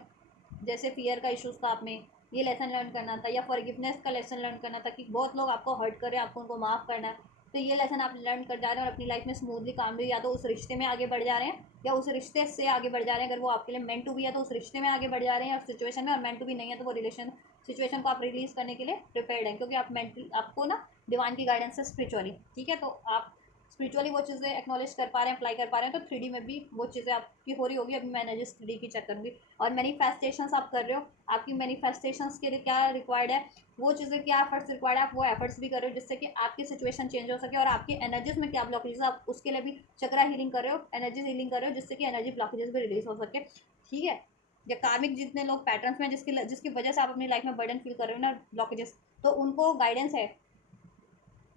जैसे फियर का इशूज़ था आप में, ये लेसन लर्न करना था, या फॉरगिवनेस का लेसन लर्न करना था कि बहुत लोग आपको हर्ट कर रहे हैं, आपको उनको माफ़ करना है, तो ये लेसन आप लर्न कर जा रहे हैं और अपनी लाइफ में स्मूथली कामली या तो उस रिश्ते में आगे बढ़ जा रहे हैं या उस रिश्ते से आगे बढ़ जा रहे हैं, अगर वो आपके लिए मेंट टू बी है तो उस रिश्ते में आगे बढ़ जा रहे हैं या सिचुएशन में, और मेंट टू बी नहीं है तो वो रिलेशन सिचुएशन को आप रिलीज़ करने के लिए प्रिपेयर्ड हैं, क्योंकि आप मेंटल आपको ना डिवाइन की गाइडेंस है स्पिरिचुअली, ठीक है, तो आप स्पिरिचुअली वो चीज़ें एक्नॉलेज कर पा रहे हैं, अप्लाई कर पा रहे हैं, तो 3D में भी वो चीज़ें आपकी हो रही होगी। अभी मैं एनर्जी 3D की चेक करूँगी, और मैनिफेस्टेशंस आप कर रहे हो, आपकी मैनिफेस्टेशंस के लिए क्या रिक्वायर्ड है, वो चीज़ें क्या एफर्ट्स रिक्वायर्ड है, आप वो एफर्ट्स भी कर रहे हो जिससे कि आपकी सिचुएशन चेंज हो सके, और आपकी एनर्जीज में क्या ब्लॉकेजेस आप उसके लिए भी चक्रा हीलिंग कर रहे हो, एनर्जी हीलिंग कर रहे हो जिससे कि एनर्जी ब्लॉकेजेस भी रिलीज हो सके, ठीक है, या कार्मिक जितने लोग पैटर्न्स में जिसकी वजह से आप अपनी लाइफ में बर्डन फील कर रहे हो ना, ब्लॉकेजेस, तो उनको गाइडेंस है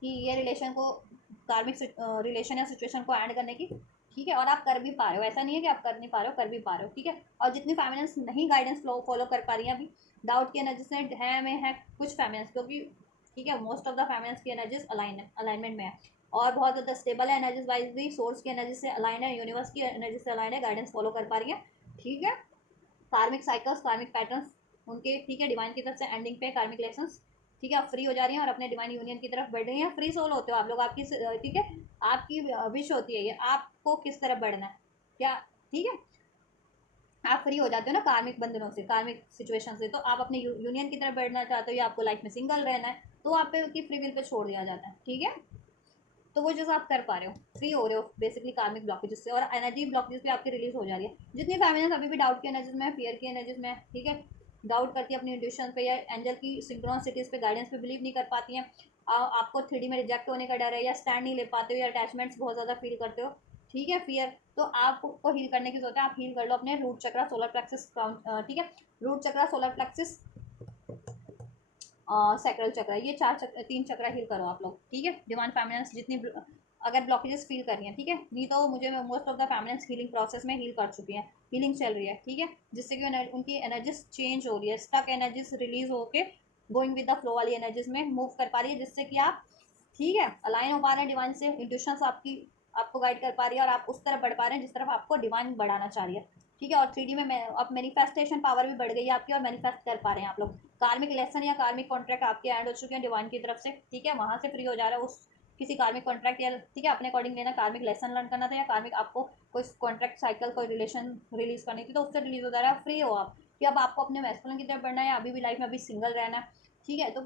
कि ये रिलेशन को, कार्मिक रिलेशन या सिचुएशन को एंड करने की, ठीक है, और आप कर भी पा रहे हो, ऐसा नहीं है कि आप कर नहीं पा रहे हो, कर भी पा रहे हो, ठीक है, और जितनी फैमिलीज नहीं गाइडेंस फॉलो कर पा रही हैं अभी, डाउट की एनर्जी से है में है कुछ फैमिलीज, क्योंकि ठीक है मोस्ट ऑफ द फैमिलीज की एनर्जीज अलाइनमेंट में है, और बहुत ज़्यादा स्टेबल है एनर्जीज वाइज भी, सोर्स की एनर्जी से अलाइन है, यूनिवर्स की एनर्जी से अलाइन है, गाइडेंस फॉलो कर पा रही है, ठीक है, कार्मिक साइकिल्स, कार्मिक पैटर्न्स उनके, ठीक है, डिवाइन की तरफ से एंडिंग पे कार्मिक लेसन्स, ठीक है, आप फ्री हो जा रही हैं और अपने डिवाइन यूनियन की तरफ बढ़ रही हैं, फ्री सोल होते हो आप लोग, आपकी ठीक है, आपकी विश होती है ये आपको किस तरफ बढ़ना है, क्या, ठीक है, आप फ्री हो जाते हो ना कार्मिक बंधनों से, कार्मिक सिचुएशन से, तो आप अपने यूनियन की तरफ बढ़ना चाहते हो या आपको लाइफ में सिंगल रहना है, तो आप पे की फ्री विल पे छोड़ दिया जाता है, ठीक है, तो वो चीज़ आप कर पा रहे हो, फ्री हो रहे हो बेसिकली कार्मिक ब्लॉकेजेस से, और एनर्जी ब्लॉकेजेस भी आपकी रिलीज हो जा रही है, जितनी फैमिलीज अभी भी डाउट की एनर्जीज में, फियर की एनर्जीज में, ठीक है, डाउट करती है अपनी इंट्यूशन पे या एंजल की सिंक्रोनिसिटीज पे, गाइडेंस पे बिलीव नहीं कर पाती हैं, आपको 3D में रिजेक्ट होने का डर है, या स्टैंड नहीं ले पाते हो, या अटैचमेंट्स बहुत ज़्यादा फील करते हो, ठीक है, फियर, तो आपको हील करने की जरूरत है, आप हील कर लो अपने रूट चक्रा, सोलर प्लेक्सिस, ठीक है, रूट चक्रा, सोलर प्लेक्सिस, सैक्रल चक्र, ये तीन चक्र हील करो आप लोग, ठीक है, डिवाइन फैमिनेंस जितनी अगर ब्लॉकेजेस फील कर रही हैं, ठीक है, नहीं तो मुझे most of the feminines healing process में हील कर चुकी हैं, हीलिंग चल रही है, ठीक है, जिससे कि उनकी एनर्जीज चेंज हो रही है, स्टक एनर्जीज रिलीज होके गोइंग विद द फ्लो वाली एनर्जीज में मूव कर पा रही है, जिससे कि आप, ठीक है, अलाइन हो पा रहे हैं डिवाइन से, इंट्यूशंस आपकी आपको गाइड कर पा रही है, और आप उस तरफ बढ़ पा रहे हैं जिस तरफ आपको डिवाइन बढ़ाना चाह रही है, ठीक है, और 3D में अब मैनिफेस्टेशन पावर भी बढ़ गई है आपकी, और मैनिफेस्ट कर पा रहे हैं आप लोग, कार्मिक लेसन या कार्मिक कॉन्ट्रैक्ट आपके एंड हो चुके हैं डिवाइन की तरफ से, ठीक है, वहाँ से फ्री हो जा रहा है उस किसी कार्मिक कॉन्ट्रैक्ट या, ठीक है, अपने अकॉर्डिंग लेना, कार्मिक लेसन लर्न करना था या कार्मिक आपको कोई कॉन्ट्रैक्ट साइकिल कोई रिलेशन रिलीज करनी थी, तो उससे रिलीज हो जा रहा है, फ्री हो आप कि अब आपको अपने मैस्कुलिन की तरफ बढ़ना है, अभी भी लाइफ में अभी सिंगल रहना है, ठीक है, तो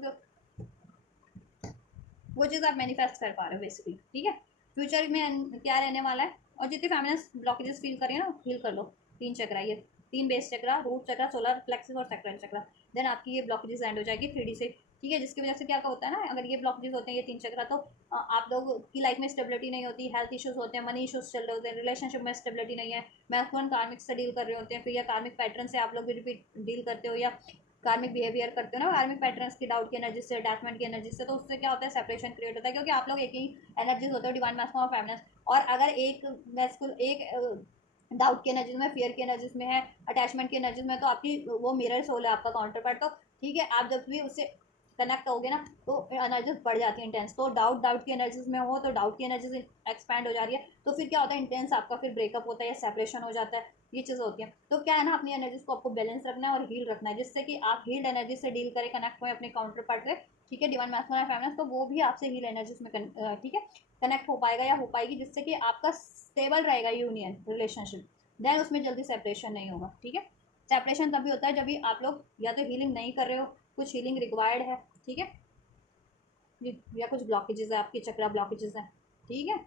वो चीज़ आप मैनिफेस्ट कर पा रहे हो बेसिकली, ठीक है, फ्यूचर में क्या रहने वाला है, और जितनी फैमिलीज ब्लॉकेजेस फील कर रही है ना, हील कर लो, तीन चक्रा, ये तीन बेस चक्रा, रूट चक्रा, सोलर प्लेक्सिस और सैक्रल चक्रा, देन आपकी ये ब्लॉकेजेस एंड हो जाएगी 3D से, ठीक है, जिसकी वजह से क्या होता है ना, अगर ये ब्लॉकेजेस होते हैं ये तीन चक्रा, तो आप लोग की लाइफ में स्टेबिलिटी नहीं होती, हेल्थ इश्यूज होते हैं, मनी इश्यूज चल रहे होते हैं, रिलेशनशिप में स्टेबिलिटी नहीं है, मैस्कुलिन कार्मिक से डील कर रहे होते हैं, फिर या कार्मिक पैटर्न से आप लोग भी रिपीट डील करते हो, या कार्मिक बिहेवियर करते हो ना, कार्मिक पैटर्न्स की, डाउट की एनर्जी से, अटैचमेंट की एनर्जी से, तो उससे क्या होता है, सेपरेशन क्रिएट होता है, क्योंकि आप लोग एक ही एनर्जीज होते हो, डिवाइन मैस्कुलिन और फेमिनिन, और अगर एक डाउट की एनर्जीज में, फियर की एनर्जीज में है, अटैचमेंट की एनर्जीज में, तो आपकी वो मिरर सोल है आपका काउंटर पार्ट, तो ठीक है, आप जब भी उससे कनेक्ट होगे ना तो एनर्जीज बढ़ जाती है इंटेंस। तो डाउट की एनर्जीज में हो तो डाउट की एनर्जीज एक्सपैंड हो जा रही है, तो फिर क्या होता है, इंटेंस आपका फिर ब्रेकअप होता है या सेपरेशन हो जाता है, ये चीज़ होती है। तो क्या है ना, अपनी एनर्जीज को आपको बैलेंस रखना है और हील रखना है, जिससे कि आप हील्ड एनर्जी से डील करें, कनेक्ट हुए अपने काउंटर पार्ट से, ठीक है, डिवाइन मैस्कुलिन फेमिनिन, तो वो भी आपसे हील एनर्जीज में ठीक है कनेक्ट हो पाएगा या हो पाएगी, जिससे कि आपका स्टेबल रहेगा यूनियन रिलेशनशिप, देन उसमें जल्दी सेपरेशन नहीं होगा, ठीक है। सेपरेशन तभी होता है जब भी आप लोग या तो हीलिंग नहीं कर रहे हो, कुछ हीलिंग रिक्वायर्ड है, ठीक है, या कुछ ब्लॉकेजेस है, आपकी चक्रा ब्लॉकेजेस है, ठीक है।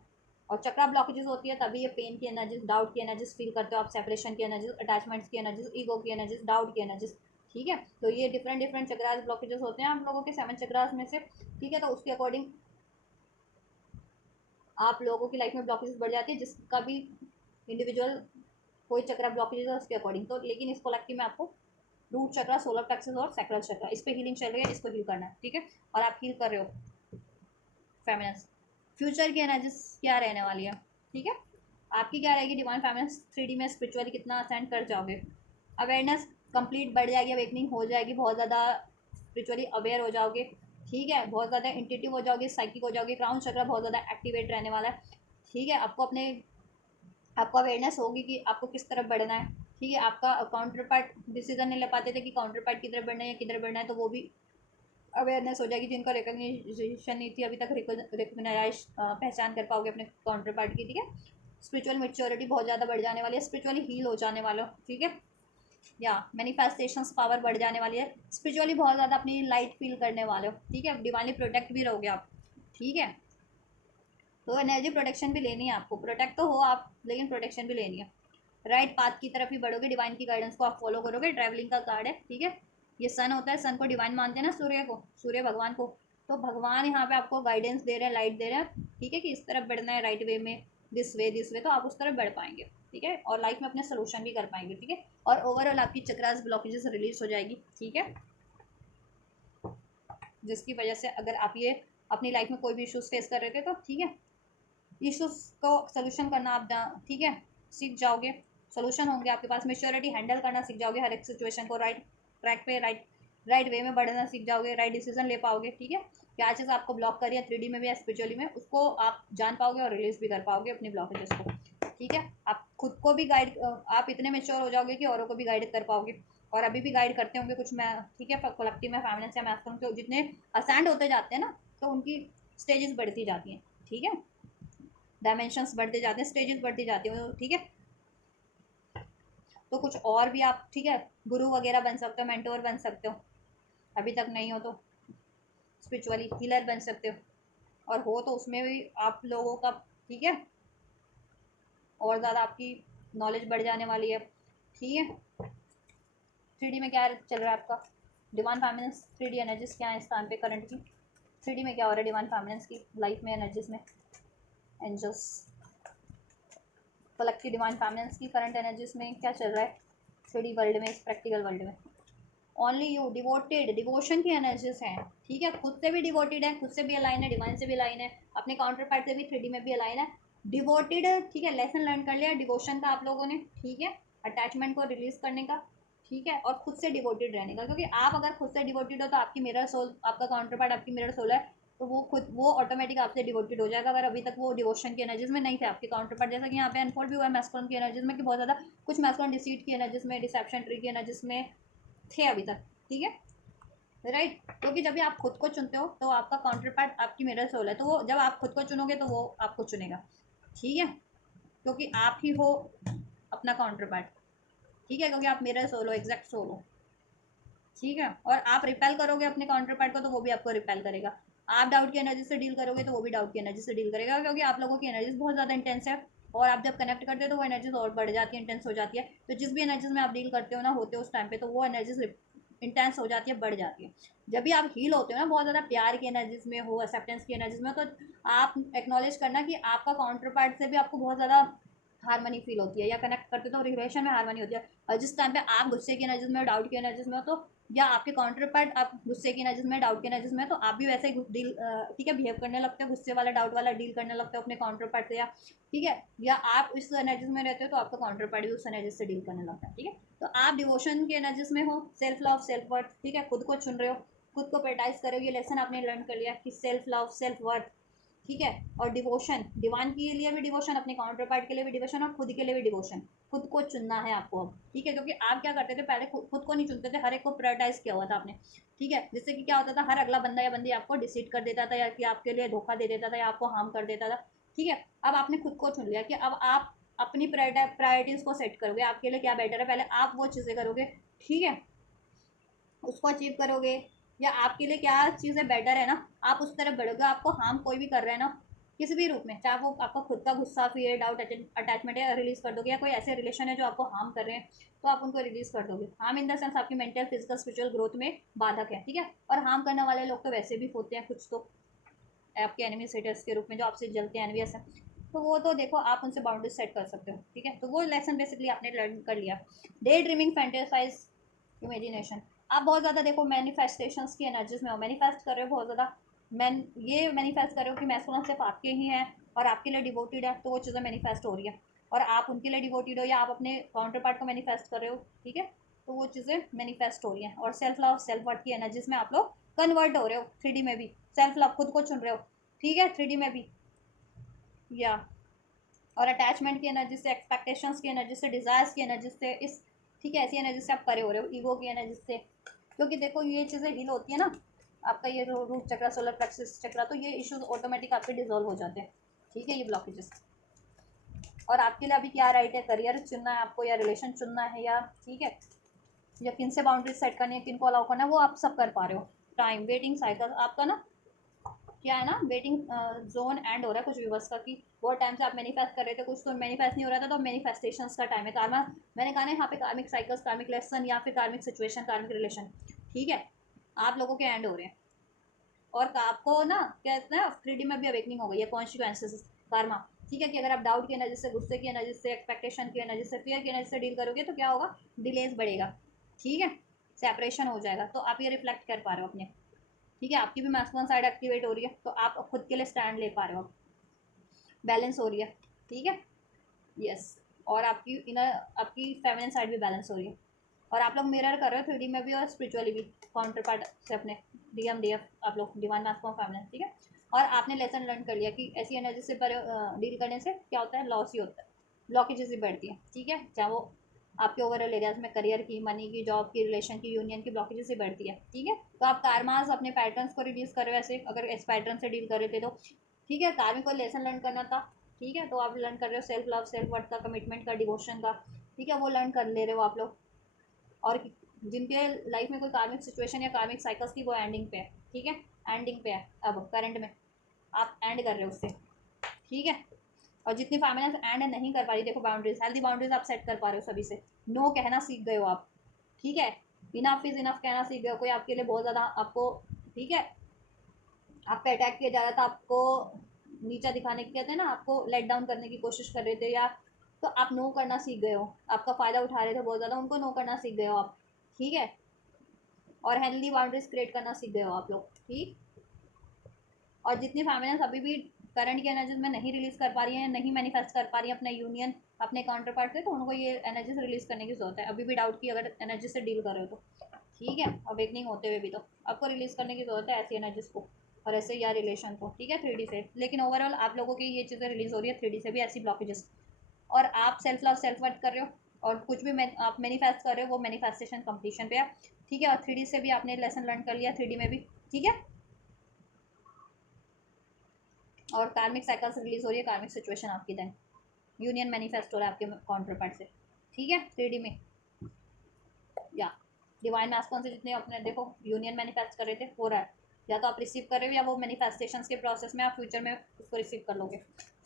और चक्रा ब्लॉकेजेस होती है तभी ये पेन की एनर्जीज, डाउट की एनर्जीज फील करते हो आप, सेपरेशन की एनर्जीज, अटैचमेंट्स की एनर्जीज, ईगो की एनर्जीज, डाउट की एनर्जीज, ठीक है। तो ये डिफरेंट डिफरेंट चक्रास ब्लॉकेजेस होते हैं आप लोगों के 7 चक्रास में से, ठीक है। तो उसके अकॉर्डिंग आप लोगों की लाइफ में ब्लॉकेजेस बढ़ जाती है, जिसका भी इंडिविजुअल कोई चक्रा ब्लॉकेजेस है उसके अकॉर्डिंग। तो लेकिन इस कलेक्टिव में आपको रूट चक्रा, सोलर प्लेक्सस और सैक्रल चक्रा, इस पे हीलिंग चल रही है, इसको हील करना है, ठीक है। और आप हील कर रहे हो फेमिनिन्स। फ्यूचर की एनर्जीज क्या रहने वाली है, ठीक है, आपकी क्या रहेगी, डिवाइन फेमिनिन्स 3D में स्पिरिचुअली कितना असेंड कर जाओगे, अवेयरनेस कंप्लीट बढ़ जाएगी, अवेकनिंग हो जाएगी, बहुत ज़्यादा स्पिरिचुअली अवेयर हो जाओगे, ठीक है, बहुत ज़्यादा इंट्यूटिव हो जाओगे, साइकिक हो जाओगे, क्राउन चक्र बहुत ज़्यादा एक्टिवेट रहने वाला है, ठीक है। आपको अवेयरनेस होगी कि आपको किस तरफ बढ़ना है, ठीक है। आपका काउंटर पार्ट डिसीजन नहीं ले पाते थे कि काउंटर पार्ट किधर बढ़ना है या किधर बढ़ना है, तो वो भी अवेयरनेस हो जाएगी, जिनका रिकॉग्निशन नहीं थी अभी तक, रिकॉग्नाइज पहचान कर पाओगे अपने काउंटर पार्ट की, ठीक है। स्पिरिचुअल मेच्योरिटी बहुत ज़्यादा बढ़ जाने वाली है, स्पिरिचुअली हील हो जाने वाले हो, ठीक है, या मैनिफेस्टेशंस पावर बढ़ जाने वाली है, स्पिरिचुअली बहुत ज़्यादा अपनी लाइट फील करने वाले हो, ठीक है, डिवाइनली प्रोटेक्ट भी रहोगे आप, ठीक है। तो एनर्जी प्रोटेक्शन भी लेनी है आपको, प्रोटेक्ट तो हो आप लेकिन प्रोटेक्शन भी लेनी है, राइट पाथ की तरफ ही बढ़ोगे, डिवाइन की गाइडेंस को आप फॉलो करोगे, ट्रैवलिंग का कार्ड है, ठीक है। ये सन होता है, सन को डिवाइन मानते हैं ना, सूर्य को, सूर्य भगवान को, तो भगवान यहाँ पे आपको गाइडेंस दे रहे हैं, लाइट दे रहे हैं, ठीक है, कि इस तरफ बढ़ना है, राइट वे में, दिस वे, तो आप उस तरफ बढ़ पाएंगे, ठीक है, और लाइफ में अपने सोल्यूशन भी कर पाएंगे, ठीक है। और ओवरऑल आपकी चक्रास ब्लॉकेजेस रिलीज हो जाएगी, ठीक है, जिसकी वजह से अगर आप ये अपनी लाइफ में कोई भी इश्यूज फेस कर रहे थे तो ठीक है, इश्यूज को सोल्यूशन करना आप ठीक है सीख जाओगे, सोल्यूशन होंगे आपके पास, मेच्योरिटी हैंडल करना सीख जाओगे, हर एक सिचुएशन को राइट ट्रैक पे, राइट वे में बढ़ना सीख जाओगे, राइट डिसीजन ले पाओगे, ठीक है। क्या चीज़ आपको ब्लॉक करिए 3D में भी या स्पिरिचुअली में, उसको आप जान पाओगे और रिलीज भी कर पाओगे अपनी ब्लॉकेजेस को, ठीक है। आप खुद को भी गाइड, आप इतने मेच्योर हो जाओगे कि औरों को भी गाइड कर पाओगे, और अभी भी गाइड करते होंगे कुछ, मैं ठीक है, कलेक्टिव में फेमिनिन्स या मैस्कुलिन के जितने असेंड होते जाते हैं ना, तो उनकी स्टेजेस बढ़ती जाती हैं, ठीक है, डायमेंशंस बढ़ते जाते हैं, स्टेजेस बढ़ती जाती हैं, ठीक है। तो कुछ और भी आप, ठीक है, गुरु वगैरह बन सकते हो, मेंटोर बन सकते हो, अभी तक नहीं हो तो स्पिरिचुअली हीलर बन सकते हो, और हो तो उसमें भी आप लोगों का, ठीक है, और ज़्यादा आपकी नॉलेज बढ़ जाने वाली है, ठीक है। 3D में क्या चल रहा है आपका, डिवाइन फेमिनिन्स 3D एनर्जीज क्या है इस टाइम पे करंट की, 3D में क्या हो रहा है डिवाइन फेमिनिन्स की लाइफ में, एनर्जीज में, एंजल्स कलेक्टिव डिवाइन फेमिनिन्स की करंट एनर्जीज में क्या चल रहा है 3D वर्ल्ड में, इस प्रैक्टिकल वर्ल्ड में। ओनली यू डिवोटेड, डिवोशन की एनर्जीज हैं, ठीक है, खुद से भी डिवोटेड है, खुद से भी अलाइन है, डिवाइन से भी अलाइन है, अपने काउंटर पार्ट से भी 3D में भी अलाइन है, डिवोटेड, ठीक है, लेसन लर्न कर लिया डिवोशन का आप लोगों ने, ठीक है, अटैचमेंट को रिलीज करने का, ठीक है, और खुद से डिवोटेड रहने का, क्योंकि आप अगर खुद से डिवोटेड हो तो आपकी मिरर सोल, आपका काउंटर पार्ट आपकी मिरर सोल है, तो वो ऑटोमेटिक आपसे डिवोटेड हो जाएगा, अगर अभी तक वो डिवोशन की एनर्जीज में नहीं थे आपके काउंटर पार्ट, जैसा कि यहाँ पे अनफोल्ड भी हुआ है मैस्कुलिन की एनर्जीज में, कि बहुत ज़्यादा कुछ मैस्कुलिन डिसीट की एनर्जीज में, डिसेप्शन ट्री की एनर्जीज में थे अभी तक, ठीक है, राइट। क्योंकि जब भी आप खुद को चुनते हो तो आपका काउंटर पार्ट आपकी मिरर सोल है, तो वो जब आप खुद को चुनोगे तो वो आपको चुनेगा, ठीक है, क्योंकि आप ही हो अपना काउंटर पार्ट, ठीक है, क्योंकि आप मिरर सोल हो, एग्जैक्ट सोल हो, ठीक है। और आप रिपेल करोगे अपने काउंटर पार्ट को तो वो भी आपको रिपेल करेगा, आप डाउट की एनर्जी से डील करोगे तो वो भी डाउट की एनर्जी से डील करेगा, क्योंकि आप लोगों की एनर्जीज बहुत ज़्यादा इंटेंस है, और आप जब कनेक्ट करते हो तो वो एनर्जीज और बढ़ जाती है, इंटेंस हो जाती है, तो जिस भी एनर्जीज में आप डील करते हो ना, होते हो उस टाइम पे, तो वो एनर्जीज इंटेंस हो जाती है, बढ़ जाती है। जब भी आप हील होते हो ना, बहुत ज़्यादा प्यार की एनर्जीज में हो, एक्सेप्टेंस की एनर्जीज में, तो आप एक्नॉलेज करना कि आपका काउंटर पार्ट से भी आपको बहुत ज़्यादा हारमनी फील होती है, या कनेक्ट करते तो रिलेशन में हारमनी होती है, और जिस टाइम पे आप गुस्से की एनर्जीज में हो, डाउट की एनर्जीज में हो, तो या आपके काउंटर पार्ट आप गुस्से की एनर्जीज में, डाउट की एनर्जीज में, तो आप भी वैसे ही डील, ठीक है, बिहेव करने लगते हो, गुस्से वाला डाउट वाला डील करने लगते हो अपने काउंटर पार्ट से, या ठीक है, या आप इस एनर्जीज में रहते हो तो आपका काउंटर पार्ट भी उस एनर्जी से डील करने लगता है, ठीक है। तो आप डिवोशन की एनर्जीज में हो, सेल्फ लव, सेल्फ वर्थ, ठीक है, खुद को चुन रहे हो, खुद को प्रायोरिटाइज करो, ये लेसन आपने लर्न कर लिया कि सेल्फ लव, सेल्फ वर्थ, ठीक है। और डिवोशन, डिवाइन के लिए भी डिवोशन, अपने काउंटर पार्ट के लिए भी डिवोशन, और खुद के लिए भी डिवोशन। खुद को चुनना है आपको अब, ठीक है, क्योंकि आप क्या करते थे पहले, खुद को नहीं चुनते थे, हर एक को प्रायोरिटाइज किया हुआ था आपने, ठीक है। जिससे कि क्या होता था, हर अगला बंदा या बंदी आपको डिसीड कर देता था, या कि आपके लिए धोखा दे देता था, या आपको हार्म कर देता था, ठीक है। अब आपने खुद को चुन लिया कि अब आप अपनी प्रायोरिटीज़ को सेट करोगे, आपके लिए क्या बेटर है, पहले आप वो चीज़ें करोगे, ठीक है, उसको अचीव करोगे, या आपके लिए क्या चीज़ें बेटर है ना, आप उस तरफ बढ़ोगे। आपको हार्म कोई भी कर रहा है ना, किसी भी रूप में, चाहे वो आपका खुद का गुस्सा, फियर, डाउट, अटैचमेंट है, रिलीज कर दोगे, या कोई ऐसे रिलेशन है जो आपको हार्म कर रहे हैं, तो आप उनको रिलीज कर दोगे। हार्म इन द सेंस आपकी मेंटल, फिजिकल, स्पिरिचुअल ग्रोथ में बाधक है, ठीक है। और हार्म करने वाले लोग तो वैसे भी होते हैं कुछ, तो आपके एनिमी सेटर्स के रूप में जो आपसे जलते हैं, एनवियस है, तो वो तो देखो आप उनसे बाउंड्री सेट कर सकते हो, ठीक है। तो वो लेसन बेसिकली आपने लर्न कर लिया। Day dreaming, fantasise, imagination. आप बहुत ज़्यादा देखो मैनिफेस्टेशंस की एनर्जीज में हो, मैनिफेस्ट कर रहे हो बहुत ज़्यादा, ये मैनिफेस्ट कर रहे हो कि मैस्कुलिन सिर्फ आपके ही हैं और आपके लिए डिवोटेड है, तो वो चीज़ें मैनिफेस्ट हो रही है, और आप उनके लिए डिवोटेड हो, या आप अपने काउंटर पार्ट को मैनिफेस्ट कर रहे हो, ठीक है, तो वो चीज़ें मैनिफेस्ट हो रही हैं। और सेल्फ लव, सेल्फ वर्थ की एनर्जीज में आप लोग कन्वर्ट हो रहे हो, 3D में भी सेल्फ लव, खुद को चुन रहे हो, ठीक है, 3D में भी, या और अटैचमेंट की एनर्जी से, एक्सपेक्टेशंस की एनर्जी से, डिज़ायर्स की एनर्जी से, इस, ठीक है, ऐसी एनर्जी से आप परे हो रहे हो, ईगो की एनर्जी से, क्योंकि देखो ये चीज़ें हील होती है ना, आपका ये रूट चक्र, सोलर प्लेक्सस चक्र, तो ये इश्यूज ऑटोमेटिक आपके डिजोल्व हो जाते हैं, ठीक है, ये ब्लॉकेजेस। और आपके लिए अभी क्या राइट है, करियर चुनना है आपको, या रिलेशन चुनना है, या, ठीक है, या किन से बाउंड्रीज सेट करनी है, किन को अलाउ करना है, वो आप सब कर पा रहे हो। टाइम, वेटिंग साइकिल आपका ना, क्या है ना, वेटिंग जोन एंड हो रहा है कुछ व्यूवर्स का, कि बहुत टाइम से आप मैनिफेस्ट कर रहे थे, कुछ तो मैनिफेस्ट नहीं हो रहा था, तो मैनिफेस्टेशंस का टाइम है। कार्मा, मैंने कहा ना यहाँ पे कार्मिक साइकिल्स, कार्मिक लेसन, या फिर कार्मिक सिचुएशन, कार्मिक रिलेशन, ठीक है, आप लोगों के एंड हो रहे हैं। और आपको ना कहते हैं 3D में भी अवेकनिंग हो गई है, कॉन्सिक्वेंसेस, कार्मा, ठीक है, कि अगर आप डाउट की एनर्जी से, गुस्से की एनर्जी से, एक्सपेक्टेशन की एनर्जी से, फियर की एनर्जी से डील करोगे, तो क्या होगा, डिलेज बढ़ेगा, ठीक है, सेपरेशन हो जाएगा। तो आप ये रिफ्लेक्ट कर पा रहे हो अपने, ठीक है, आपकी भी मैस्कुलिन साइड एक्टिवेट हो रही है, तो आप खुद के लिए स्टैंड ले पा रहे हो, बैलेंस हो रही है, ठीक है, यस। और आपकी इनर, आपकी फेमिनिन साइड भी बैलेंस हो रही है, और आप लोग मिरर कर रहे हो 3D में भी और स्पिरिचुअली भी, काउंटर पार्ट से अपने DMDF, आप लोग डिवाइन मैस्कुलिन फेमिनिन, ठीक है। और आपने लेसन लर्न कर लिया कि ऐसी एनर्जी से पर डील करने से क्या होता है, लॉस ही होता है, ब्लॉकेजेस ही बढ़ती है, ठीक है, चाहे वो आपके ओवरऑल एरियाज में करियर की, मनी की, जॉब की, रिलेशन की, यूनियन की ब्लॉकेजेस ही बढ़ती है, ठीक है। तो आप कार्मास, अपने पैटर्न्स को रिड्यूस कर रहे हो ऐसे, अगर इस पैटर्न से डील कर रहे थे तो, ठीक है, कार्मिक को लेसन लर्न करना था, ठीक है, तो आप लर्न कर रहे हो सेल्फ लव, सेल्फ वर्थ का, कमिटमेंट का, डिवोशन का, ठीक है, वो लर्न कर ले रहे हो आप लोग। और जिनके लाइफ में कोई कार्मिक सिचुएशन या कार्मिक साइकिल्स की, वो एंडिंग पे है, ठीक है, एंडिंग पे है, अब करंट में आप एंड कर रहे हो उससे, ठीक है। और जितनी फैमिलीज एंड नहीं कर पा रही, देखो बाउंड्रीज, हेल्दी बाउंड्रीज आप सेट कर पा रहे हो सभी से, नो कहना सीख गए हो आप, ठीक है, इनफ इज इनफ कहना सीख गए हो। कोई आपके लिए बहुत ज़्यादा आपको, ठीक है, आप पे अटैक किया जा रहा था, आपको नीचा दिखाने की, कहते हैं ना, आपको लेट डाउन करने की कोशिश कर रहे थे, या तो आप नो करना सीख गए हो, आपका फ़ायदा उठा रहे थे बहुत ज़्यादा, उनको नो करना सीख गए हो आप, ठीक है। और हेल्दी बाउंड्रीज क्रिएट करना सीख गए हो आप लोग, ठीक। और जितनी फैमिलीज अभी भी करंट की एनर्जीज में नहीं रिलीज कर पा रही हैं, नहीं मैनिफेस्ट कर पा रही हैं अपना यूनियन अपने काउंटर पार्ट से, तो उनको ये एनर्जीज रिलीज करने की जरूरत है। अभी भी डाउट की अगर एनर्जी से डील कर रहे हो तो, ठीक है, अवेकनिंग होते हुए भी तो आपको रिलीज करने की जरूरत है ऐसी एनर्जीज को, और ऐसे या रिलेशन को, ठीक है, 3D से। लेकिन ओवरऑल आप लोगों की ये चीज़ें रिलीज हो रही है 3D से भी, ऐसी ब्लॉकेजेस। और आप सेल्फ लव, सेल्फ वर्थ कर रहे हो, और कुछ भी आप मैनिफेस्ट कर रहे हो, वो मैनिफेस्टेशन कंप्लीशन पे है, ठीक है। और 3D से भी आपने लेसन लर्न कर लिया, 3D में भी, ठीक है। और कार्मिक साइकिल से रिलीज हो रही है, कार्मिक सिचुएशन आपकी, देन यूनियन मैनिफेस्ट हो रहा है आपके काउंटर पार्ट से, ठीक है, 3D में, या डिवाइन मैस्कुलिन से जितने अपने देखो यूनियन मैनिफेस्ट कर रहे थे, हो रहा है, या तो आप रिसीव कर रहे हो, या वो मैनिफेस्टेशन के प्रोसेस में आप फ्यूचर में उसको रिसीव कर लोगे।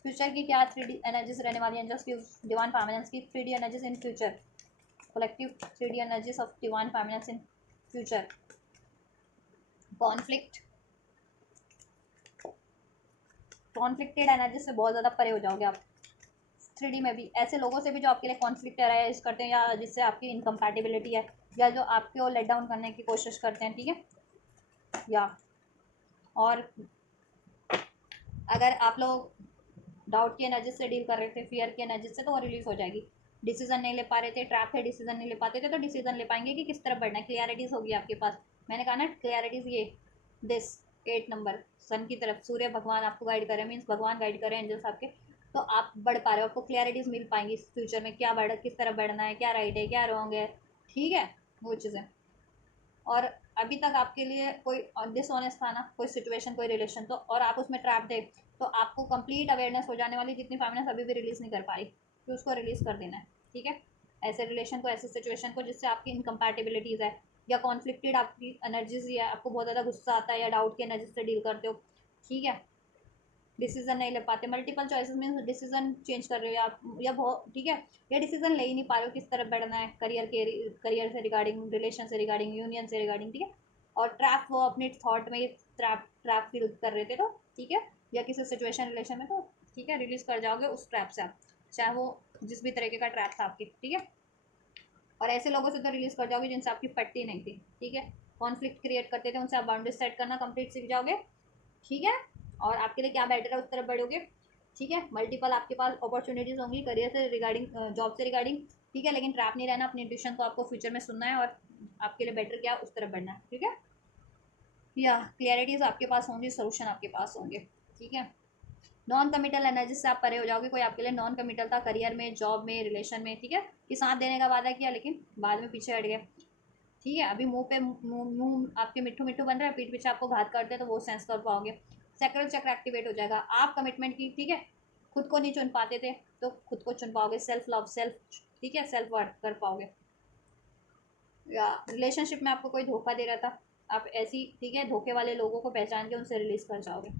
फ्यूचर की क्या 3D एनर्जीज रहने वाली हैं, जस्ट डिवाइन फेमिनिन्स की 3D energies in future, collective 3D energies of divine feminines in future. Conflicted energy से बहुत ज़्यादा परे हो जाओगे आप 3D में भी, ऐसे लोगों से भी जो आपके लिए कॉन्फ्लिक्ट अराइज करते हैं, या जिससे आपकी इनकम्पैटिबिलिटी है, या जो आपको लेट डाउन करने की कोशिश करते हैं, ठीक है, या और अगर आप लोग डाउट की एनर्जी से डील कर रहे थे, फियर की एनर्जी से, तो वो रिलीज हो जाएगी। डिसीजन नहीं ले पा रहे थे, ट्रैप थे, डिसीजन नहीं ले पाते थे, तो डिसीजन ले पाएंगे कि किस तरफ बढ़ना है, क्लियरिटीज होगी आपके पास, मैंने कहा ना क्लैरिटीज ये दिस 8 नंबर सन की तरफ सूर्य भगवान आपको गाइड करें, मीन्स भगवान गाइड करें एंजल्स आपके, तो आप बढ़ पा रहे हो, आपको क्लैरिटीज मिल पाएंगी फ्यूचर में, क्या बढ़ किस तरफ बढ़ना है, क्या राइट है क्या रॉन्ग है, ठीक है वो चीज़ें। और अभी तक आपके लिए कोई डिसऑनेस्ट था ना, कोई सिचुएशन कोई रिलेशन, तो और आप उसमें ट्रैप थे, तो आपको कंप्लीट अवेयरनेस हो जाने वाली, जितनी फेमिनेस अभी भी रिलीज़ नहीं कर पाई, तो उसको रिलीज़ कर देना है, ठीक है। ऐसे रिलेशन को, ऐसे सिचुएशन को जिससे आपकी इनकम्पैटिबिलिटीज़ है या कॉन्फ्लिक्टेड आपकी एनर्जीज है, आपको बहुत ज़्यादा गुस्सा आता है या डाउट की एनर्जी से डील करते हो, ठीक है। डिसीजन नहीं ले पाते, मल्टीपल चॉइसेस में डिसीजन चेंज कर रहे हो आप, या बहुत ठीक है, या डिसीजन ले ही नहीं पा रहे हो किस तरफ बढ़ना है, करियर से रिगार्डिंग, रिलेशन से रिगार्डिंग, यूनियन से रिगार्डिंग, ठीक है। और ट्रैप वो अपने थॉट में ट्रैप ट्रैप फील कर रहे थे, तो ठीक है, या किसी सिचुएशन रिलेशन में, तो ठीक है रिलीज कर जाओगे उस ट्रैप से आप, चाहे वो जिस भी तरीके का ट्रैप था आपकी, ठीक है। और ऐसे लोगों से तो रिलीज कर जाओगे जिनसे आपकी पटती नहीं थी, ठीक है, कॉन्फ्लिक्ट क्रिएट करते थे, उनसे आप बाउंड्री सेट करना कंप्लीट सीख जाओगे, ठीक है। और आपके लिए क्या बेटर है उस तरफ बढ़ोगे, ठीक है। मल्टीपल आपके पास अपॉर्चुनिटीज होंगी करियर से रिगार्डिंग, जॉब से रिगार्डिंग, ठीक है, लेकिन ट्रैप नहीं रहना, अपनी इंट्यूशन को आपको फ्यूचर में सुनना है और आपके लिए बेटर क्या उस तरफ बढ़ना है, ठीक है। या क्लियरिटीज आपके पास होंगी, सोल्यूशन आपके पास होंगे, ठीक है। नॉन कमिटल एनर्जी से आप परे हो जाओगे, कोई आपके लिए नॉन कमिटल था करियर में, जॉब में, रिलेशन में, ठीक है, कि साथ देने का वादा किया लेकिन बाद में पीछे हट गए, ठीक है। अभी मुंह पे मुंह आपके मिट्ठू मिट्ठू बन रहा है, पीठ पीछे आपको घात करते हैं, तो वो सेंस कर पाओगे, सैक्रल चक्र एक्टिवेट हो जाएगा, आप कमिटमेंट की, ठीक है, खुद को नहीं चुन पाते थे तो खुद को चुन पाओगे, सेल्फ लव सेल्फ, ठीक है, सेल्फ वर्थ कर पाओगे। या रिलेशनशिप में आपको कोई धोखा दे रहा था, आप ऐसी, ठीक है, धोखे वाले लोगों को पहचान के उनसे रिलीज कर जाओगे,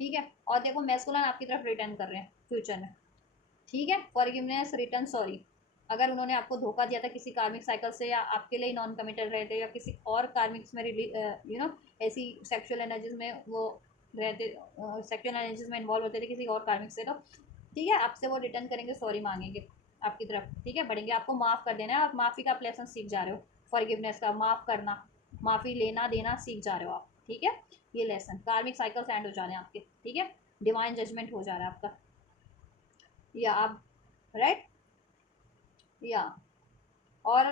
ठीक है। और देखो मैस्कुलिन आपकी तरफ रिटर्न कर रहे हैं फ्यूचर में, ठीक है, फॉरगिवनेस, रिटर्न सॉरी। अगर उन्होंने आपको धोखा दिया था किसी कार्मिक साइकिल से, या आपके लिए नॉन कमिटेड रहे थे, या किसी और कार्मिक्स में यू नो ऐसी सेक्सुअल एनर्जीज में वो रहते, सेक्सुअल एनर्जीज में इन्वॉल्व होते थे किसी और कार्मिक से, तो ठीक है आपसे वो रिटर्न करेंगे, सॉरी मांगेंगे आपकी तरफ, ठीक है, बढ़ेंगे, आपको माफ़ कर देना है, आप माफ़ी का आप लेसन सीख जा रहे हो, फॉरगिवनेस का, माफ़ करना, माफ़ी लेना देना सीख जा रहे हो आप, ठीक है। ये लेसन, कार्मिक साइकिल एंड हो जाने आपके, ठीक है, डिवाइन जजमेंट हो जा रहा है आपका, या आप राइट, या और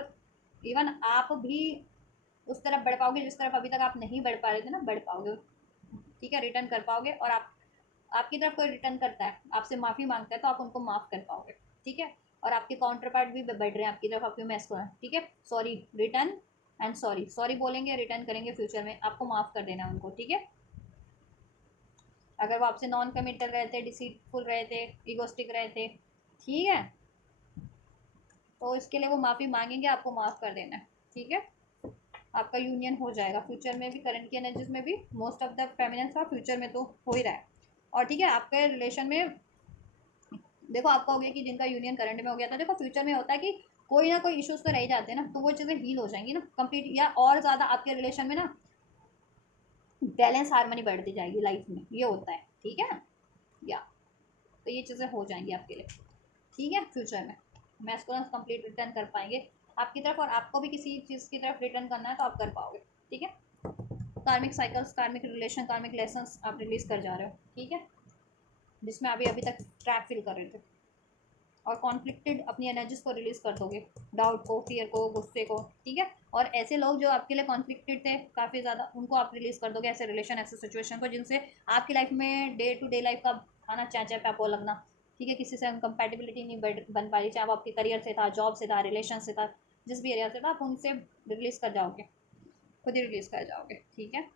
इवन आप भी उस तरफ बढ़ पाओगे जिस तरफ अभी तक आप नहीं बढ़ पा रहे थे ना, बढ़ पाओगे, ठीक है, रिटर्न कर पाओगे। और आप, आपकी तरफ कोई रिटर्न करता है, आपसे माफ़ी मांगता है, तो आप उनको माफ़ कर पाओगे, ठीक है। और आपके काउंटर पार्ट भी बढ़ रहे हैं आपकी तरफ, आपके मैस को है, ठीक है, sorry return and sorry, sorry बोलेंगे, रिटर्न करेंगे फ्यूचर में, आपको माफ़ कर देना है उनको, ठीक है। अगर वो आपसे नॉन कमिटल रहे थे, डिसीटफुल रहे थे, इगोस्टिक रहे थे, ठीक है, तो इसके लिए वो माफ़ी मांगेंगे, आपको माफ़ कर देना है, ठीक है। आपका यूनियन हो जाएगा फ्यूचर में भी, करंट की एनर्जीज में भी, मोस्ट ऑफ द फेमिनेंस का फ्यूचर में तो हो ही रहा है। और ठीक है, आपके रिलेशन में देखो आपका हो गया कि जिनका यूनियन करंट में हो गया था, देखो फ्यूचर में होता है कि कोई ना कोई इश्यूज तो रह ही जाते हैं ना, तो वो चीज़ें हील हो जाएंगी ना कंप्लीट, या और ज़्यादा आपके रिलेशन में ना बैलेंस हारमोनी बढ़ती जाएगी लाइफ में, ये होता है, ठीक है। या तो ये चीज़ें हो जाएंगी आपके लिए, ठीक है, फ्यूचर में मैस्कुलिन कंप्लीट रिटर्न कर पाएंगे आपकी तरफ, और आपको भी किसी चीज़ की तरफ रिटर्न करना है तो आप कर पाओगे, ठीक है। कार्मिक साइकिल्स, कार्मिक रिलेशन, कार्मिक लेसन्स आप रिलीज कर जा रहे हो, ठीक है, जिसमें अभी अभी तक ट्रैप फील कर रहे थे, और कॉन्फ्लिक्टेड अपनी एनर्जीज को रिलीज कर दोगे, डाउट को, फियर को, गुस्से को, ठीक है। और ऐसे लोग जो आपके लिए कॉन्फ्लिक्टेड थे काफ़ी ज़्यादा, उनको आप रिलीज कर दोगे, ऐसे रिलेशन, ऐसे सिचुएशन को जिनसे आपकी लाइफ में डे टू डे लाइफ का खाना चाचा पैपो लगना, ठीक है, किसी से कंपैटिबिलिटी नहीं बन पा रही, चाहे वो आपके करियर से था, जॉब से था, रिलेशन से था, जिस भी एरिया से था, आप उनसे रिलीज कर जाओगे, खुद ही रिलीज कर जाओगे, ठीक है।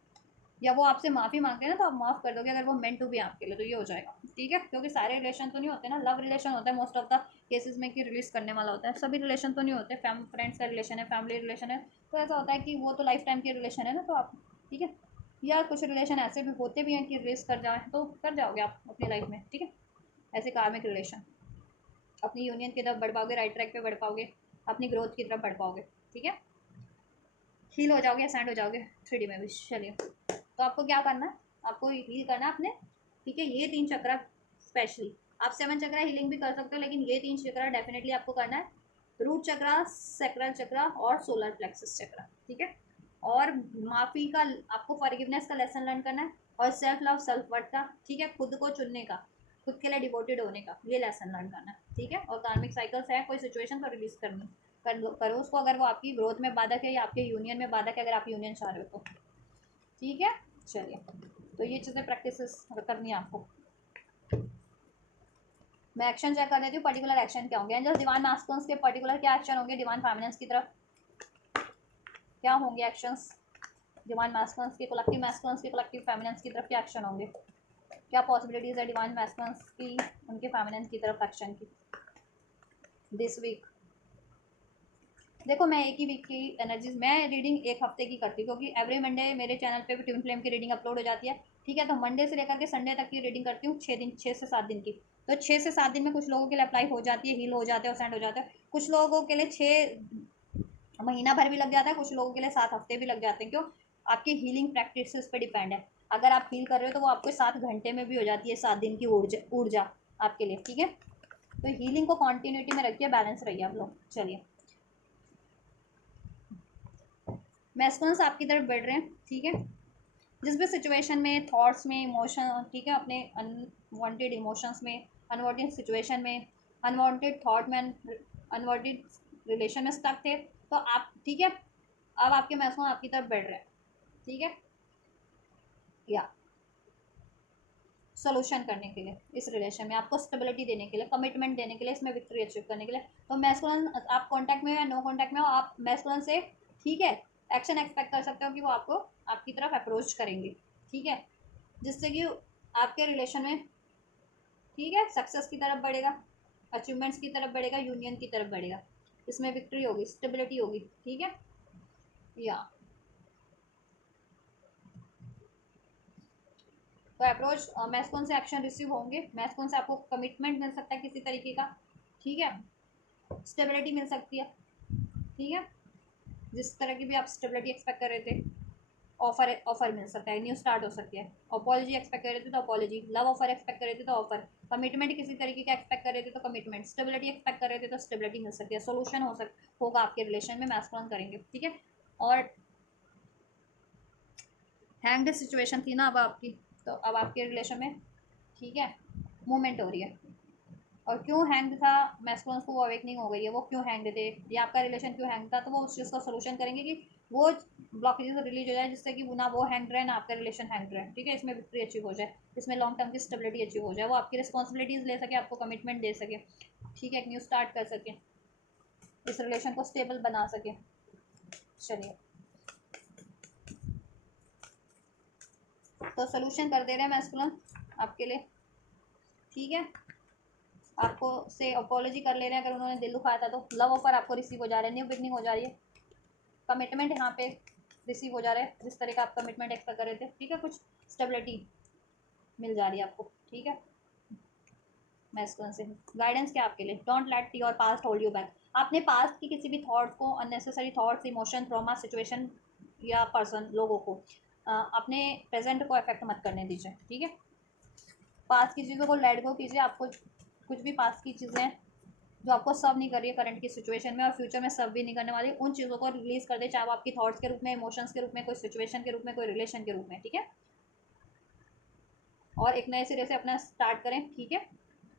या वो आपसे माफ़ी मांगते हैं ना, तो आप माफ़ कर दोगे अगर वो मेंट टू भी आपके लिए, तो ये हो जाएगा, ठीक है। क्योंकि सारे रिलेशन तो नहीं होते ना, लव रिलेशन होता है मोस्ट ऑफ द केसेस में कि रिलीज करने वाला होता है, सभी रिलेशन तो नहीं होते, फ्रेंड्स का रिलेशन है, फैमिली रिलेशन है, तो ऐसा होता है कि वो तो लाइफ टाइम के रिलेशन है ना, तो आप, ठीक है। या कुछ रिलेशन ऐसे भी होते भी हैं कि रिलीज कर जाए तो कर जाओगे आप अपनी लाइफ में, ठीक है। ऐसे कार्मिक रिलेशन, अपनी यूनियन की तरफ बढ़ पाओगे, राइट ट्रैक पे बढ़ पाओगे, अपनी ग्रोथ की तरफ बढ़ पाओगे, ठीक है, हील हो जाओगे, असेंड हो जाओगे 3D में भी। चलिए, तो आपको क्या करना है, आपको हील करना है अपने, ठीक है, ये 3 चक्रा स्पेशली, आप 7 चक्रा हीलिंग भी कर सकते हो, लेकिन ये 3 चक्रा डेफिनेटली आपको करना है, रूट चक्रा, सैक्रल चक्रा और सोलर प्लेक्सस चक्रा, ठीक है। और माफ़ी का, आपको फॉरगिवनेस का लेसन लर्न करना है, और सेल्फ लव, सेल्फ वर्थ का, ठीक है, खुद को चुनने का, खुद के लिए डिवोटेड होने का, ये लेसन लर्न करना है, ठीक है। और कार्मिक साइकिल्स है, कोई सिचुएशन को रिलीज करनी, करो उसको, अगर वो आपकी ग्रोथ में बाधक है या आपके यूनियन में बाधक है, अगर आप यूनियन चाह रहे हो तो। ठीक है, चलिए, तो ये चीज़ें प्रैक्टिस करनी है आपको। मैं एक्शन चेक कर देती हूँ, पर्टिकुलर एक्शन क्या होंगे एंजल्स डिवाइन मास्कुलिन्स के, पर्टिकुलर क्या एक्शन होंगे डिवाइन फेमिनिन्स की तरफ, क्या होंगे एक्शंस डिवाइन मास्कुलिन्स के, कलेक्टिव मास्कुलिन्स के कलेक्टिव फेमिनिन्स की तरफ क्या एक्शन होंगे, क्या पॉसिबिलिटीज़ है डिवाइन मास्कुलिन्स की उनके फेमिनिन्स की तरफ एक्शन की दिस वीक। देखो मैं एक ही वीक की एनर्जीज, मैं रीडिंग एक हफ्ते की करती हूँ क्योंकि एवरी मंडे मेरे चैनल पे भी ट्विन फ्लेम की रीडिंग अपलोड हो जाती है। ठीक है, तो मंडे से लेकर के संडे तक की रीडिंग करती हूँ, 6 से 7 दिन की। तो 6 से 7 दिन में कुछ लोगों के लिए अप्लाई हो जाती है, हील हो जाते हैं और सेंड हो जाते हैं। कुछ लोगों के लिए 6 महीना भर भी लग जाता है, कुछ लोगों के लिए 7 हफ्ते भी लग जाते हैं। क्यों? आपकी हीलिंग प्रैक्टिस पे डिपेंड है। अगर आप हील कर रहे हो तो वो आपको 7 घंटे में भी हो जाती है, 7 दिन की ऊर्जा आपके लिए। ठीक है, तो हीलिंग को कॉन्टिन्यूटी में रखिए, बैलेंस रहिए आप लोग। चलिए, मैस्कुलिन्स आपकी तरफ बढ़ रहे हैं। ठीक है, जिस भी सिचुएशन में, थॉट्स में, इमोशन, ठीक है, अपने अनवांटेड इमोशंस में, अनवांटेड सिचुएशन में, अनवांटेड थॉट में, अनवांटेड रिलेशन में स्टक थे, तो आप, ठीक है, अब आपके मैस्कुलिन आपकी तरफ बढ़ रहे हैं। ठीक है, या सोल्यूशन करने के लिए, इस रिलेशन में आपको स्टेबिलिटी देने के लिए, कमिटमेंट देने के लिए, इसमें विक्ट्री अचीव करने के लिए। तो मैस्कुलिन आप कांटेक्ट में हो या नो कांटेक्ट में हो, आप मैस्कुलिन से, ठीक है, एक्शन एक्सपेक्ट कर सकते हो कि वो आपको आपकी तरफ अप्रोच करेंगे। ठीक है, जिससे कि आपके रिलेशन में, ठीक है, सक्सेस की तरफ बढ़ेगा, अचीवमेंट्स की तरफ बढ़ेगा, यूनियन की तरफ बढ़ेगा, इसमें विक्ट्री होगी, स्टेबिलिटी होगी। ठीक है, या तो अप्रोच मैस्कुलिन से एक्शन रिसीव होंगे, मैस्कुलिन से आपको कमिटमेंट मिल सकता है किसी तरीके का। ठीक है, स्टेबिलिटी मिल सकती है। ठीक है, जिस तरह की भी आप स्टेबिलिटी एक्सपेक्ट कर रहे थे, ऑफर मिल सकता है, न्यू स्टार्ट हो सकती है। अपॉलॉजी एक्सपेक्ट कर रहे थे तो अपॉलॉजी, लव ऑफर एक्सपेक्ट कर रहे थे तो ऑफर, कमिटमेंट किसी तरीके का एक्सपेक्ट कर रहे थे तो कमिटमेंट, स्टेबिलिटी एक्सपेक्ट कर रहे थे तो स्टेबिलिटी मिल सकती है, सोल्यूशन होगा आपके रिलेशन में, मैस्कुलिन करेंगे। ठीक है, और हैंग्ड सिचुएशन थी ना अब आपकी, तो अब आपके रिलेशन में, ठीक है, मूवमेंट हो रही है। और क्यों हैंग था मैस्कुलिन्स को, वो अवेकनिंग हो गई है, वो क्यों हैंग थे, या आपका रिलेशन क्यों हैंग था, तो वो उस चीज़ का सोल्यूशन करेंगे कि वो ब्लॉकेजेस रिलीज हो जाए, जिससे कि ना वो हैंग रहे ना आपका रिलेशन हैंग रहे। ठीक है, इसमें विक्ट्री अचीव हो जाए, इसमें लॉन्ग टर्म की स्टेबिलिटी अचीव हो जाए, वो आपकी रिस्पॉन्सिबिलिटीज़ ले सके, आपको कमिटमेंट दे सके। ठीक है, एक न्यू स्टार्ट कर सके, इस रिलेशन को स्टेबल बना सके। चलिए, तो सोल्यूशन कर दे रहे हैं मैस्कुलिन आपके लिए। ठीक है, आपको से अपॉलॉजी कर ले रहे हैं अगर उन्होंने दिल दुखाया था, तो लव ऑफर आपको रिसीव हो जा रहा है, न्यू बिगनिंग हो जा रही है, कमिटमेंट यहाँ पे रिसीव हो जा रहा है, जिस तरह का आप कमिटमेंट एक्सपेक्ट कर रहे थे। ठीक है, कुछ स्टेबिलिटी मिल जा रही है आपको। ठीक है, मैस्कुलिन से गाइडेंस क्या आपके लिए, don't let your past hold you back. आपने पास्ट की किसी भी थॉट्स को, unnecessary thoughts, emotion, trauma, situation या पर्सन, लोगों को अपने प्रेजेंट को अफेक्ट मत करने दीजिए। ठीक है, पास्ट की चीज़ों को लेट गो कीजिए। आपको कुछ भी पास्ट की चीज़ें जो आपको सर्व नहीं कर रही है करंट की सिचुएशन में और फ्यूचर में सर्व भी नहीं करने वाली, उन चीज़ों को रिलीज कर दे, चाहे वो आपकी थॉट्स के रूप में, इमोशंस के रूप में, कोई सिचुएशन के रूप में, कोई रिलेशन के रूप में। ठीक है, और एक नए सिरे से अपना स्टार्ट करें। ठीक है,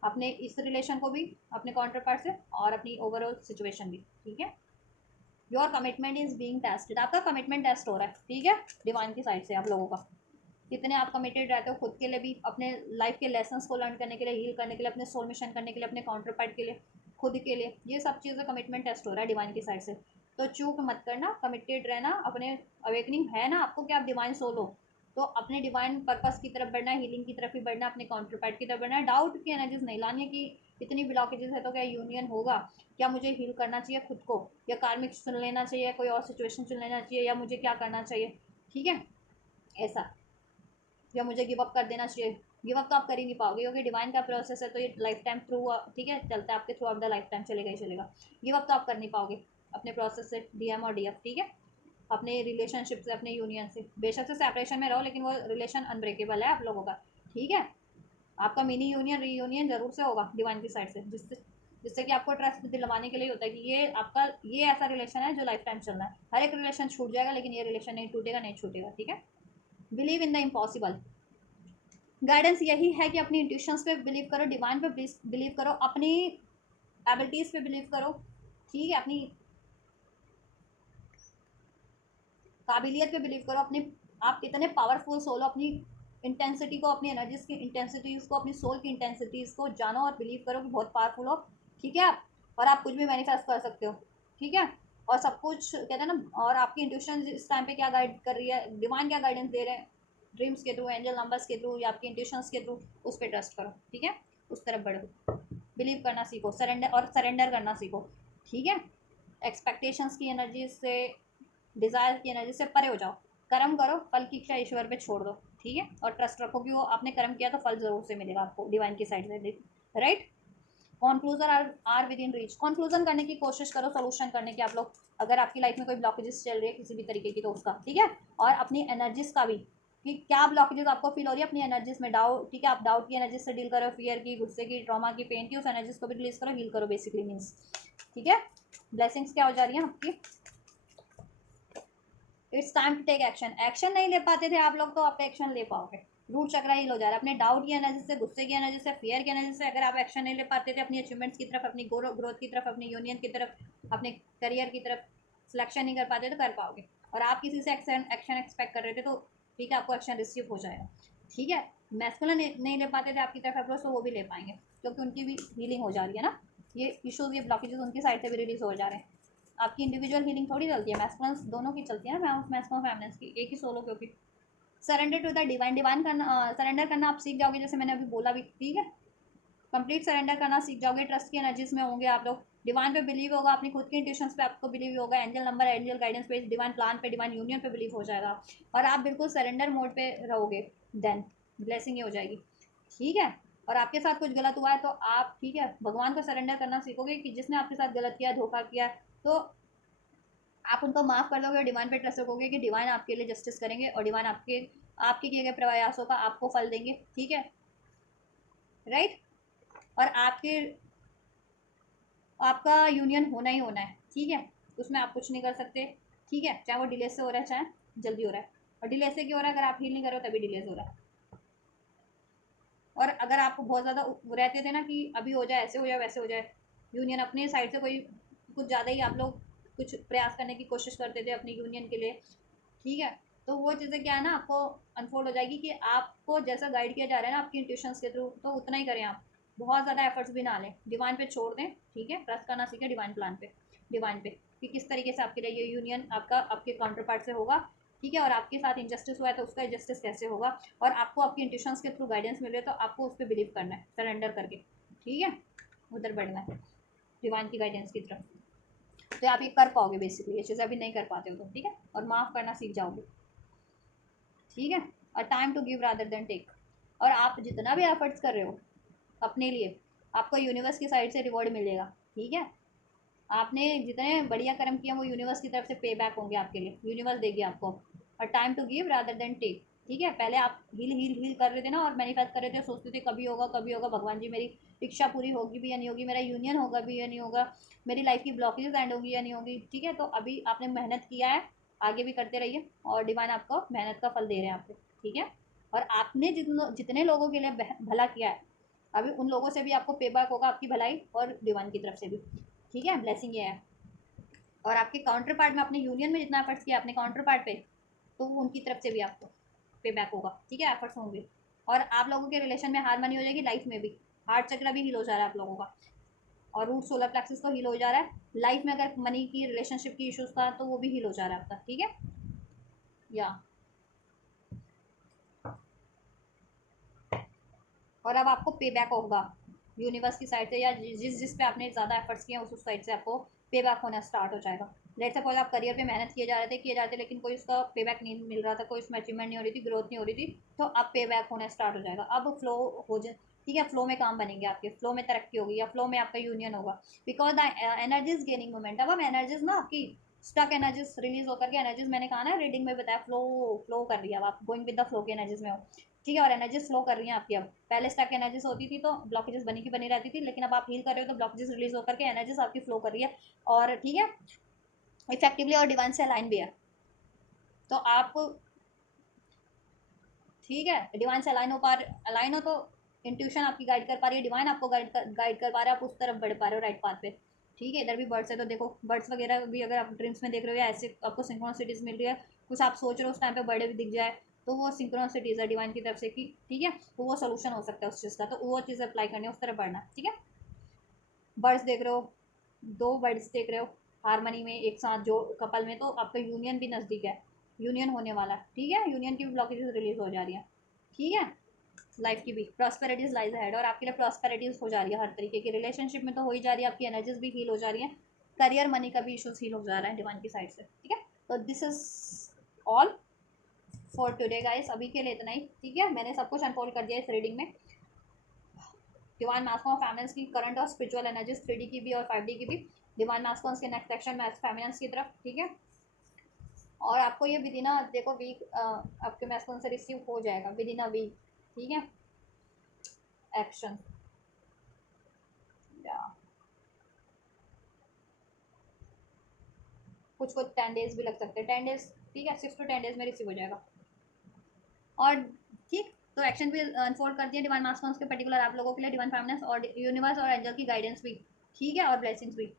अपने इस रिलेशन को भी, अपने काउंटर पार्ट से, और अपनी ओवरऑल सिचुएशन भी। ठीक है, your commitment is being tested, आपका कमिटमेंट टेस्ट हो रहा है। ठीक है, डिवाइन की साइड से आप लोगों का कितने आप कमिटेड रहते हो खुद के लिए भी, अपने लाइफ के लेसन्स को लर्न करने के लिए, हील करने के लिए, अपने सोल मिशन करने के लिए, अपने काउंटर पार्ट के लिए, खुद के लिए, ये सब चीज़ें कमिटमेंट टेस्ट हो रहा है डिवाइन की साइड से। तो चूक मत करना, कमिटेड रहना, अपने अवेकनिंग है ना आपको कि आप डिवाइन सोल हो, तो अपने डिवाइन पर्पस की तरफ बढ़ना है, हीलिंग की तरफ ही बढ़ना, अपने काउंटर पार्ट की तरफ बढ़ना है। डाउट की एनर्जीज नहीं लानी है कि इतनी ब्लॉकेजेस है तो क्या यूनियन होगा, क्या मुझे हील करना चाहिए खुद को, या कार्मिक चुन लेना चाहिए, कोई और सिचुएशन चुन लेना चाहिए, या मुझे क्या करना चाहिए। ठीक है, ऐसा, या मुझे गिव अप कर देना चाहिए। गिव अप तो आप कर ही नहीं पाओगे क्योंकि डिवाइन का प्रोसेस है, तो ये लाइफ टाइम थ्रू, ठीक है, चलता है आपके through out the life time, चलेगा ही चलेगा। गिव अप तो आप कर नहीं पाओगे अपने प्रोसेस से, डीएम और डीएफ। ठीक है, अपने रिलेशनशिप से, अपने यूनियन से, बेशक से सेपरेशन में रहो लेकिन वो रिलेशन अनब्रेकेबल है आप लोगों का। ठीक है, आपका मिनी यूनियन, रीयूनियन जरूर से होगा डिवाइन की साइड से, जिससे कि आपको ट्रस्ट दिलवाने के लिए होता है कि ये आपका, ये ऐसा रिलेशन है जो लाइफ टाइम चलना है। हर एक रिलेशन छूट जाएगा लेकिन ये रिलेशन नहीं टूटेगा, नहीं छूटेगा। ठीक है, believe in the impossible. Guidance यही है कि अपनी इंट्यूशंस पे बिलीव करो, डिवाइन पे बिलीव करो, अपनी एबिलिटीज़ पे बिलीव करो। ठीक है, अपनी काबिलियत पे बिलीव करो, अपने आप इतने पावरफुल सोल हो, अपनी इंटेंसिटी को, अपनी एनर्जीज की इंटेंसिटीज को, अपनी सोल की इंटेंसिटीज को जानो और बिलीव करो कि बहुत पावरफुल हो, ठीक है आप। और आप कुछ भी मैनिफेस्ट कर सकते हो, ठीक है। और सब कुछ कहते हैं ना, और आपकी इंट्यूशन इस टाइम पे क्या गाइड कर रही है, डिवाइन क्या गाइडेंस दे रहे हैं, ड्रीम्स के थ्रू, एंजल नंबर्स के थ्रू, या आपकी इंट्यूशंस के थ्रू, उस पर ट्रस्ट करो, ठीक है। उस तरफ बढ़ो, बिलीव करना सीखो, सरेंडर करना सीखो, ठीक है। एक्सपेक्टेशंस की एनर्जी से, डिज़ायर की एनर्जी से परे हो जाओ, कर्म करो, फल की इच्छा ईश्वर पे छोड़ दो, ठीक है। और ट्रस्ट रखो कि वो आपने कर्म किया तो फल जरूर से मिलेगा आपको डिवाइन की साइड से, right. Conclusion are within reach, conclusion करने की कोशिश करो, सोल्यूशन करने की आप लोग, अगर आपकी लाइफ में कोई ब्लॉकेजेस चल रही है किसी भी तरीके की तो उसका, ठीक है। और अपनी एनर्जीज का भी, कि क्या ब्लॉकेजेस आपको फील हो रही है अपनी एनर्जीज में, डाउट, ठीक है, आप डाउट की एनर्जी से डील करो, फियर की, गुस्से की, ट्रॉमा की, पेन की, उस एनर्जीज को भी रिलीज करो, हील करो, बेसिकली मीन्स, ठीक है। ब्लेसिंग्स क्या हो जा रही है आपकी, it's time to take action, action नहीं ले पाते थे आप लोग तो आप एक्शन ले पाओगे, रूट चक्रा हील हो जा रहा है, अपने डाउट की एनर्जी से, गुस्से की एनर्जी से, फियर की एनर्जी से अगर आप एक्शन नहीं ले पाते थे अपनी अचीवमेंट्स की तरफ, अपनी ग्रोथ की तरफ, अपनी यूनियन की तरफ, अपने करियर की तरफ सिलेक्शन नहीं कर पाते तो कर पाओगे। और आप किसी से एक्शन एक्सपेक्ट कर रहे थे तो ठीक है, आपको एक्शन रिसीव हो जाएगा, ठीक है। मैस्कुलिन नहीं ले पाते थे आपकी तरफ अप्रोच तो वो भी ले पाएंगे, क्योंकि उनकी भी हीलिंग हो जा रही है ना, ये इशूज़, ये ब्लॉकेजेस उनकी साइड से भी रिलीज हो जा रहे हैं। आपकी इंडिविजुअल हीलिंग थोड़ी चलती है, मैस्कुलिन दोनों की चलती है ना, मैस्कुलिन फेमिनिन की, एक ही सोलो, क्योंकि surrender to the divine, divine करना, सरेंडर करना आप सीख जाओगे, जैसे मैंने अभी बोला भी, ठीक है। कंप्लीट सरेंडर करना सीख जाओगे, ट्रस्ट की एनर्जीज में होंगे आप लोग, डिवाइन पे बिलीव होगा, अपनी खुद की इंट्यूशंस पे आपको बिलीव होगा, एंजल नंबर, एंजल गाइडेंस पे, डिवाइन प्लान पे, डिवाइन यूनियन पे बिलीव हो जाएगा, और आप बिल्कुल सरेंडर मोड पे रहोगे, देन ब्लेसिंग ये हो जाएगी, ठीक है। और आपके साथ कुछ गलत हुआ है तो आप, ठीक है, भगवान को सरेंडर करना सीखोगे कि जिसने आपके साथ गलत किया, धोखा किया, तो आप उनको माफ़ कर दोगे और डिवाइन पे ट्रस्ट रखोगे कि डिवाइन आपके लिए जस्टिस करेंगे और डिवाइन आपके किए गए प्रयासों का आपको फल देंगे, ठीक है, राइट। और आपका यूनियन होना ही होना है, ठीक है, उसमें आप कुछ नहीं कर सकते, ठीक है, चाहे वो डिले से हो रहा है चाहे जल्दी हो रहा है। और डिले से क्यों हो रहा है, अगर आप हील नहीं करो तभी डिले हो रहा है। और अगर आपको बहुत ज़्यादा रहते थे ना कि अभी हो जाए, ऐसे हो जाए, वैसे हो जाए, यूनियन अपनी साइड से कोई कुछ ज़्यादा ही आप लोग कुछ प्रयास करने की कोशिश करते थे अपनी यूनियन के लिए, ठीक है, तो वो चीज़ें क्या है ना, आपको अनफोल्ड हो जाएगी कि आपको जैसा गाइड किया जा रहा है ना आपकी इंट्यूशंस के थ्रू, तो उतना ही करें आप, बहुत ज़्यादा एफर्ट्स भी ना लें, डिवाइन पे छोड़ दें, ठीक है, ट्रस्ट करना सीखें डिवाइन प्लान पे, डिवाइन पे, कि किस तरीके से आपके लिए ये यूनियन आपका आपके काउंटर पार्ट से होगा, ठीक है। और आपके साथ इंजस्टिस हुआ है तो उसका जस्टिस कैसे होगा, और आपको आपकी इंट्यूशंस के थ्रू गाइडेंस मिल रही है तो आपको उस पर बिलीव करना है, सरेंडर करके, ठीक है, उधर बढ़ना है डिवाइन की गाइडेंस की तरफ, तो आप ये कर पाओगे बेसिकली, ये चीज़ें अभी नहीं कर पाते हो तो, ठीक है। और माफ़ करना सीख जाओगे, ठीक है। और time to give rather than take, और आप जितना भी एफर्ट्स कर रहे हो अपने लिए, आपको यूनिवर्स की साइड से रिवॉर्ड मिलेगा, ठीक है। आपने जितने बढ़िया कर्म किए वो यूनिवर्स की तरफ से पे बैक होंगे आपके लिए, यूनिवर्स देगी आपको। और time to give rather than take, ठीक है। पहले आप हील हील हील कर रहे थे ना और मैनिफेस्ट कर रहे थे, सोचते थे कभी होगा कभी होगा, भगवान जी मेरी इच्छा पूरी होगी भी या नहीं होगी, मेरा यूनियन होगा भी या नहीं होगा, मेरी लाइफ की ब्लॉकेजेस एंड होगी या नहीं होगी, ठीक है। तो अभी आपने मेहनत किया है, आगे भी करते रहिए और डिवाइन आपको मेहनत का फल दे रहे हैं आपको, ठीक है। और आपने जितने लोगों के लिए भला किया है, अभी उन लोगों से भी आपको पे बैक होगा, आपकी भलाई और डिवाइन की तरफ से भी, ठीक है, ब्लेसिंग ये है। और आपके काउंटर पार्ट में, अपने यूनियन में जितना एफर्ट्स किया अपने काउंटर पार्ट पे, तो उनकी तरफ से भी आपको पे बैक होगा, ठीक है, एफर्ट्स होंगे। और आप लोगों के रिलेशन में हारमनी हो जाएगी, लाइफ में भी हार्ट चक्र भी हील हो जा रहा है आप लोगों का, और रूट सोलर प्लेक्सिस तो हील हो जा रहा है, लाइफ में अगर मनी की, रिलेशनशिप की इश्यूज था तो वो भी हील हो जा रहा है आपका, ठीक है, या। और अब आपको पे बैक होगा यूनिवर्स की साइड से, या जिस पे आपने ज़्यादा एफर्ट्स किए उस साइड से आपको पे बैक होना स्टार्ट हो जाएगा। लेट्स सपोज आप करियर पे मेहनत किए जा रहे थे लेकिन कोई उसका पे बैक नहीं मिल रहा था, कोई उसमें अचीवमेंट नहीं हो रही थी, ग्रोथ नहीं हो रही थी, तो अब पे बैक होना स्टार्ट हो जाएगा, अब फ्लो हो जाए, ठीक है, फ्लो में काम बनेंगे आपके, फ्लो में तरक्की होगी, या फ्लो में आपका यूनियन होगा, because the energies gaining moment. अब एनर्जीज ना आपकी स्टक एनर्जीज रिलीज होकर के, एनर्जीज मैंने कहा ना रीडिंग में बताया, फ्लो फ्लो कर रही है, अब आप गोइंग विद द फ्लो की एनर्जीज में हो, ठीक है। और एनर्जीज फ्लो कर रही हैं आपकी, अब पहले स्टक एनर्जीज होती थी तो ब्लॉकेजेस बनी की बनी रहती थी, लेकिन अब आप हील कर रहे हो तो ब्लॉकेजेस रिलीज होकर के एनर्जीज आपकी फ्लो कर रही है, और ठीक है, इफेक्टिवली, और डिवाइन से अलाइन भी है, तो आप, ठीक है, डिवाइन से अलाइन हो तो इंट्यूशन आपकी गाइड कर पा रही है, डिवाइन आपको गाइड कर पा रहा है, आप उस तरफ बढ़ पा रहे हो, राइट पाथ पे, ठीक है। इधर भी बर्ड्स है तो देखो, बर्ड्स वगैरह भी अगर आप ड्रीम्स में देख रहे हो या ऐसे आपको सिंक्रोनिसिटीज मिल रही है, कुछ आप सोच रहे हो उस टाइम पे बर्थडे भी दिख जाए, तो वो सिंक्रोनिसिटीज है डिवाइन की तरफ से कि ठीक है, तो वो सोल्यूशन हो सकता है उस चीज़ का, तो वो चीज़ अप्लाई करनी है, उस तरह बढ़ना, ठीक है। बर्ड्स देख रहे हो, 2 बर्ड्स देख रहे हो हारमनी में एक साथ जो कपल में, तो आपका यूनियन भी नज़दीक है, यूनियन होने वाला है, ठीक है। यूनियन की भी ब्लॉकेजेस रिलीज हो जा रही है, ठीक है। लाइफ की भी प्रॉस्पेरिटीज लाइज अहेड, और आपके लिए प्रॉस्पेरिटीज हो जा रही है हर तरीके की, रिलेशनशिप में तो हो ही जा रही है, आपकी एनर्जीज भी हील हो जा रही है, करियर मनी का भी इशूज हील हो जा रहा है डिवाइन की साइड से, ठीक है। तो this is all for today guys, अभी के लिए इतना ही, ठीक है। मैंने सब कुछ अनफोल्ड कर दिया इस रीडिंग में, डिवाइन मास्को फैमिनेंस की करंट और स्पिरिचुअल एनर्जीज 3D की भी और 5D की भी, डिवाइन मास्को के नेक्स्ट सेक्शन में फैमिनेंस की तरफ, ठीक है। और आपको ये विद इन अ देखो वीक आपके मैस्कुलिन से रिसीव हो जाएगा विद इन अ वीक, ठीक है। एक्शन या कुछ कुछ 10 डेज भी लग सकते हैं, 10 डेज, ठीक है, 6 to 10 डेज में रिसीव हो जाएगा। और ठीक, तो एक्शन भी अनफोल्ड कर दिया डिवाइन मास्टर्स के पर्टिकुलर आप लोगों के लिए, डिवाइन फैमिनेंस और यूनिवर्स और एंजल की गाइडेंस भी, ठीक है, और ब्लेसिंग्स भी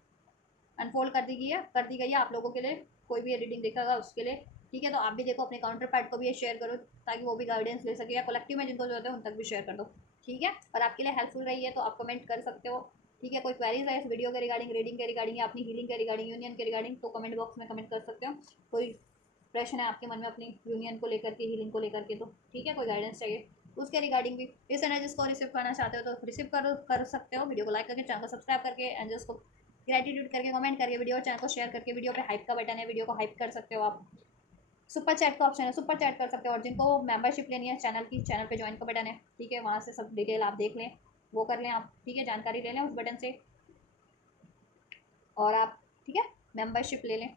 अनफोल्ड कर दी गई है आप लोगों के लिए, कोई भी रीडिंग देखेगा उसके लिए, ठीक है। तो आप भी देखो, अपने काउंटर पार्ट को भी ये शेयर करो ताकि वो भी गाइडेंस ले सके, या कलेक्टिव में जिनको जरूरत है उन तक भी शेयर कर दो, ठीक है। और आपके लिए हेल्पफुल रही है तो आप कमेंट कर सकते हो, ठीक है। कोई क्वेरीज है इस वीडियो के रिगार्डिंग, रीडिंग के रिगार्डिंग, या अपनी हीलिंग के रिगार्डिंग, यूनियन के रिगार्डिंग, तो कमेंट बॉक्स में कमेंट कर सकते हो। कोई प्रश्न है आपके मन में अपनी यूनियन को लेकर के, हीलिंग को लेकर के, तो ठीक है, कोई गाइडेंस चाहिए उसके रिगार्डिंग भी, इस एनर्जीज को रिसीव करना चाहते हो तो रिसीव कर सकते हो। वीडियो को लाइक करके, चैनल को सब्सक्राइब करके, एंजल्स को ग्रेटिट्यूड करके, कमेंट करके, वीडियो चैनल को शेयर करके, वीडियो पे हाइप का बटन है, वीडियो को हाइप कर सकते हो आप। सुपर चैट का ऑप्शन है, सुपर चैट कर सकते हो। और जिनको मेंबरशिप लेनी है चैनल की, चैनल पे ज्वाइन का बटन है, ठीक है, वहाँ से सब डिटेल आप देख लें, वो कर लें आप, ठीक है, जानकारी ले लें उस बटन से, और आप, ठीक है, मेंबरशिप ले लें।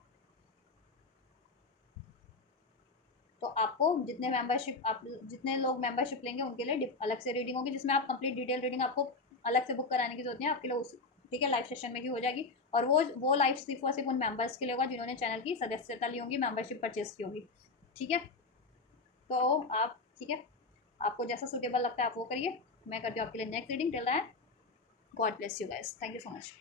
तो आपको जितने लोग मेंबरशिप लेंगे उनके लिए अलग से रीडिंग होगी, जिसमें आप कंप्लीट डिटेल रीडिंग आपको अलग से बुक कराने की जरूरत नहीं है, आपके लिए उस, ठीक है, लाइव सेशन में ही हो जाएगी। और वो लाइव सिर्फ और सिर्फ उन मेंबर्स के लिए होगा जिन्होंने चैनल की सदस्यता ली होगी, मेंबरशिप परचेज की होगी, ठीक है। तो आप, ठीक है, आपको जैसा सूटेबल लगता है आप वो करिए। मैं करती हूँ आपके लिए next reading. Till that, God bless you guys, thank you so much.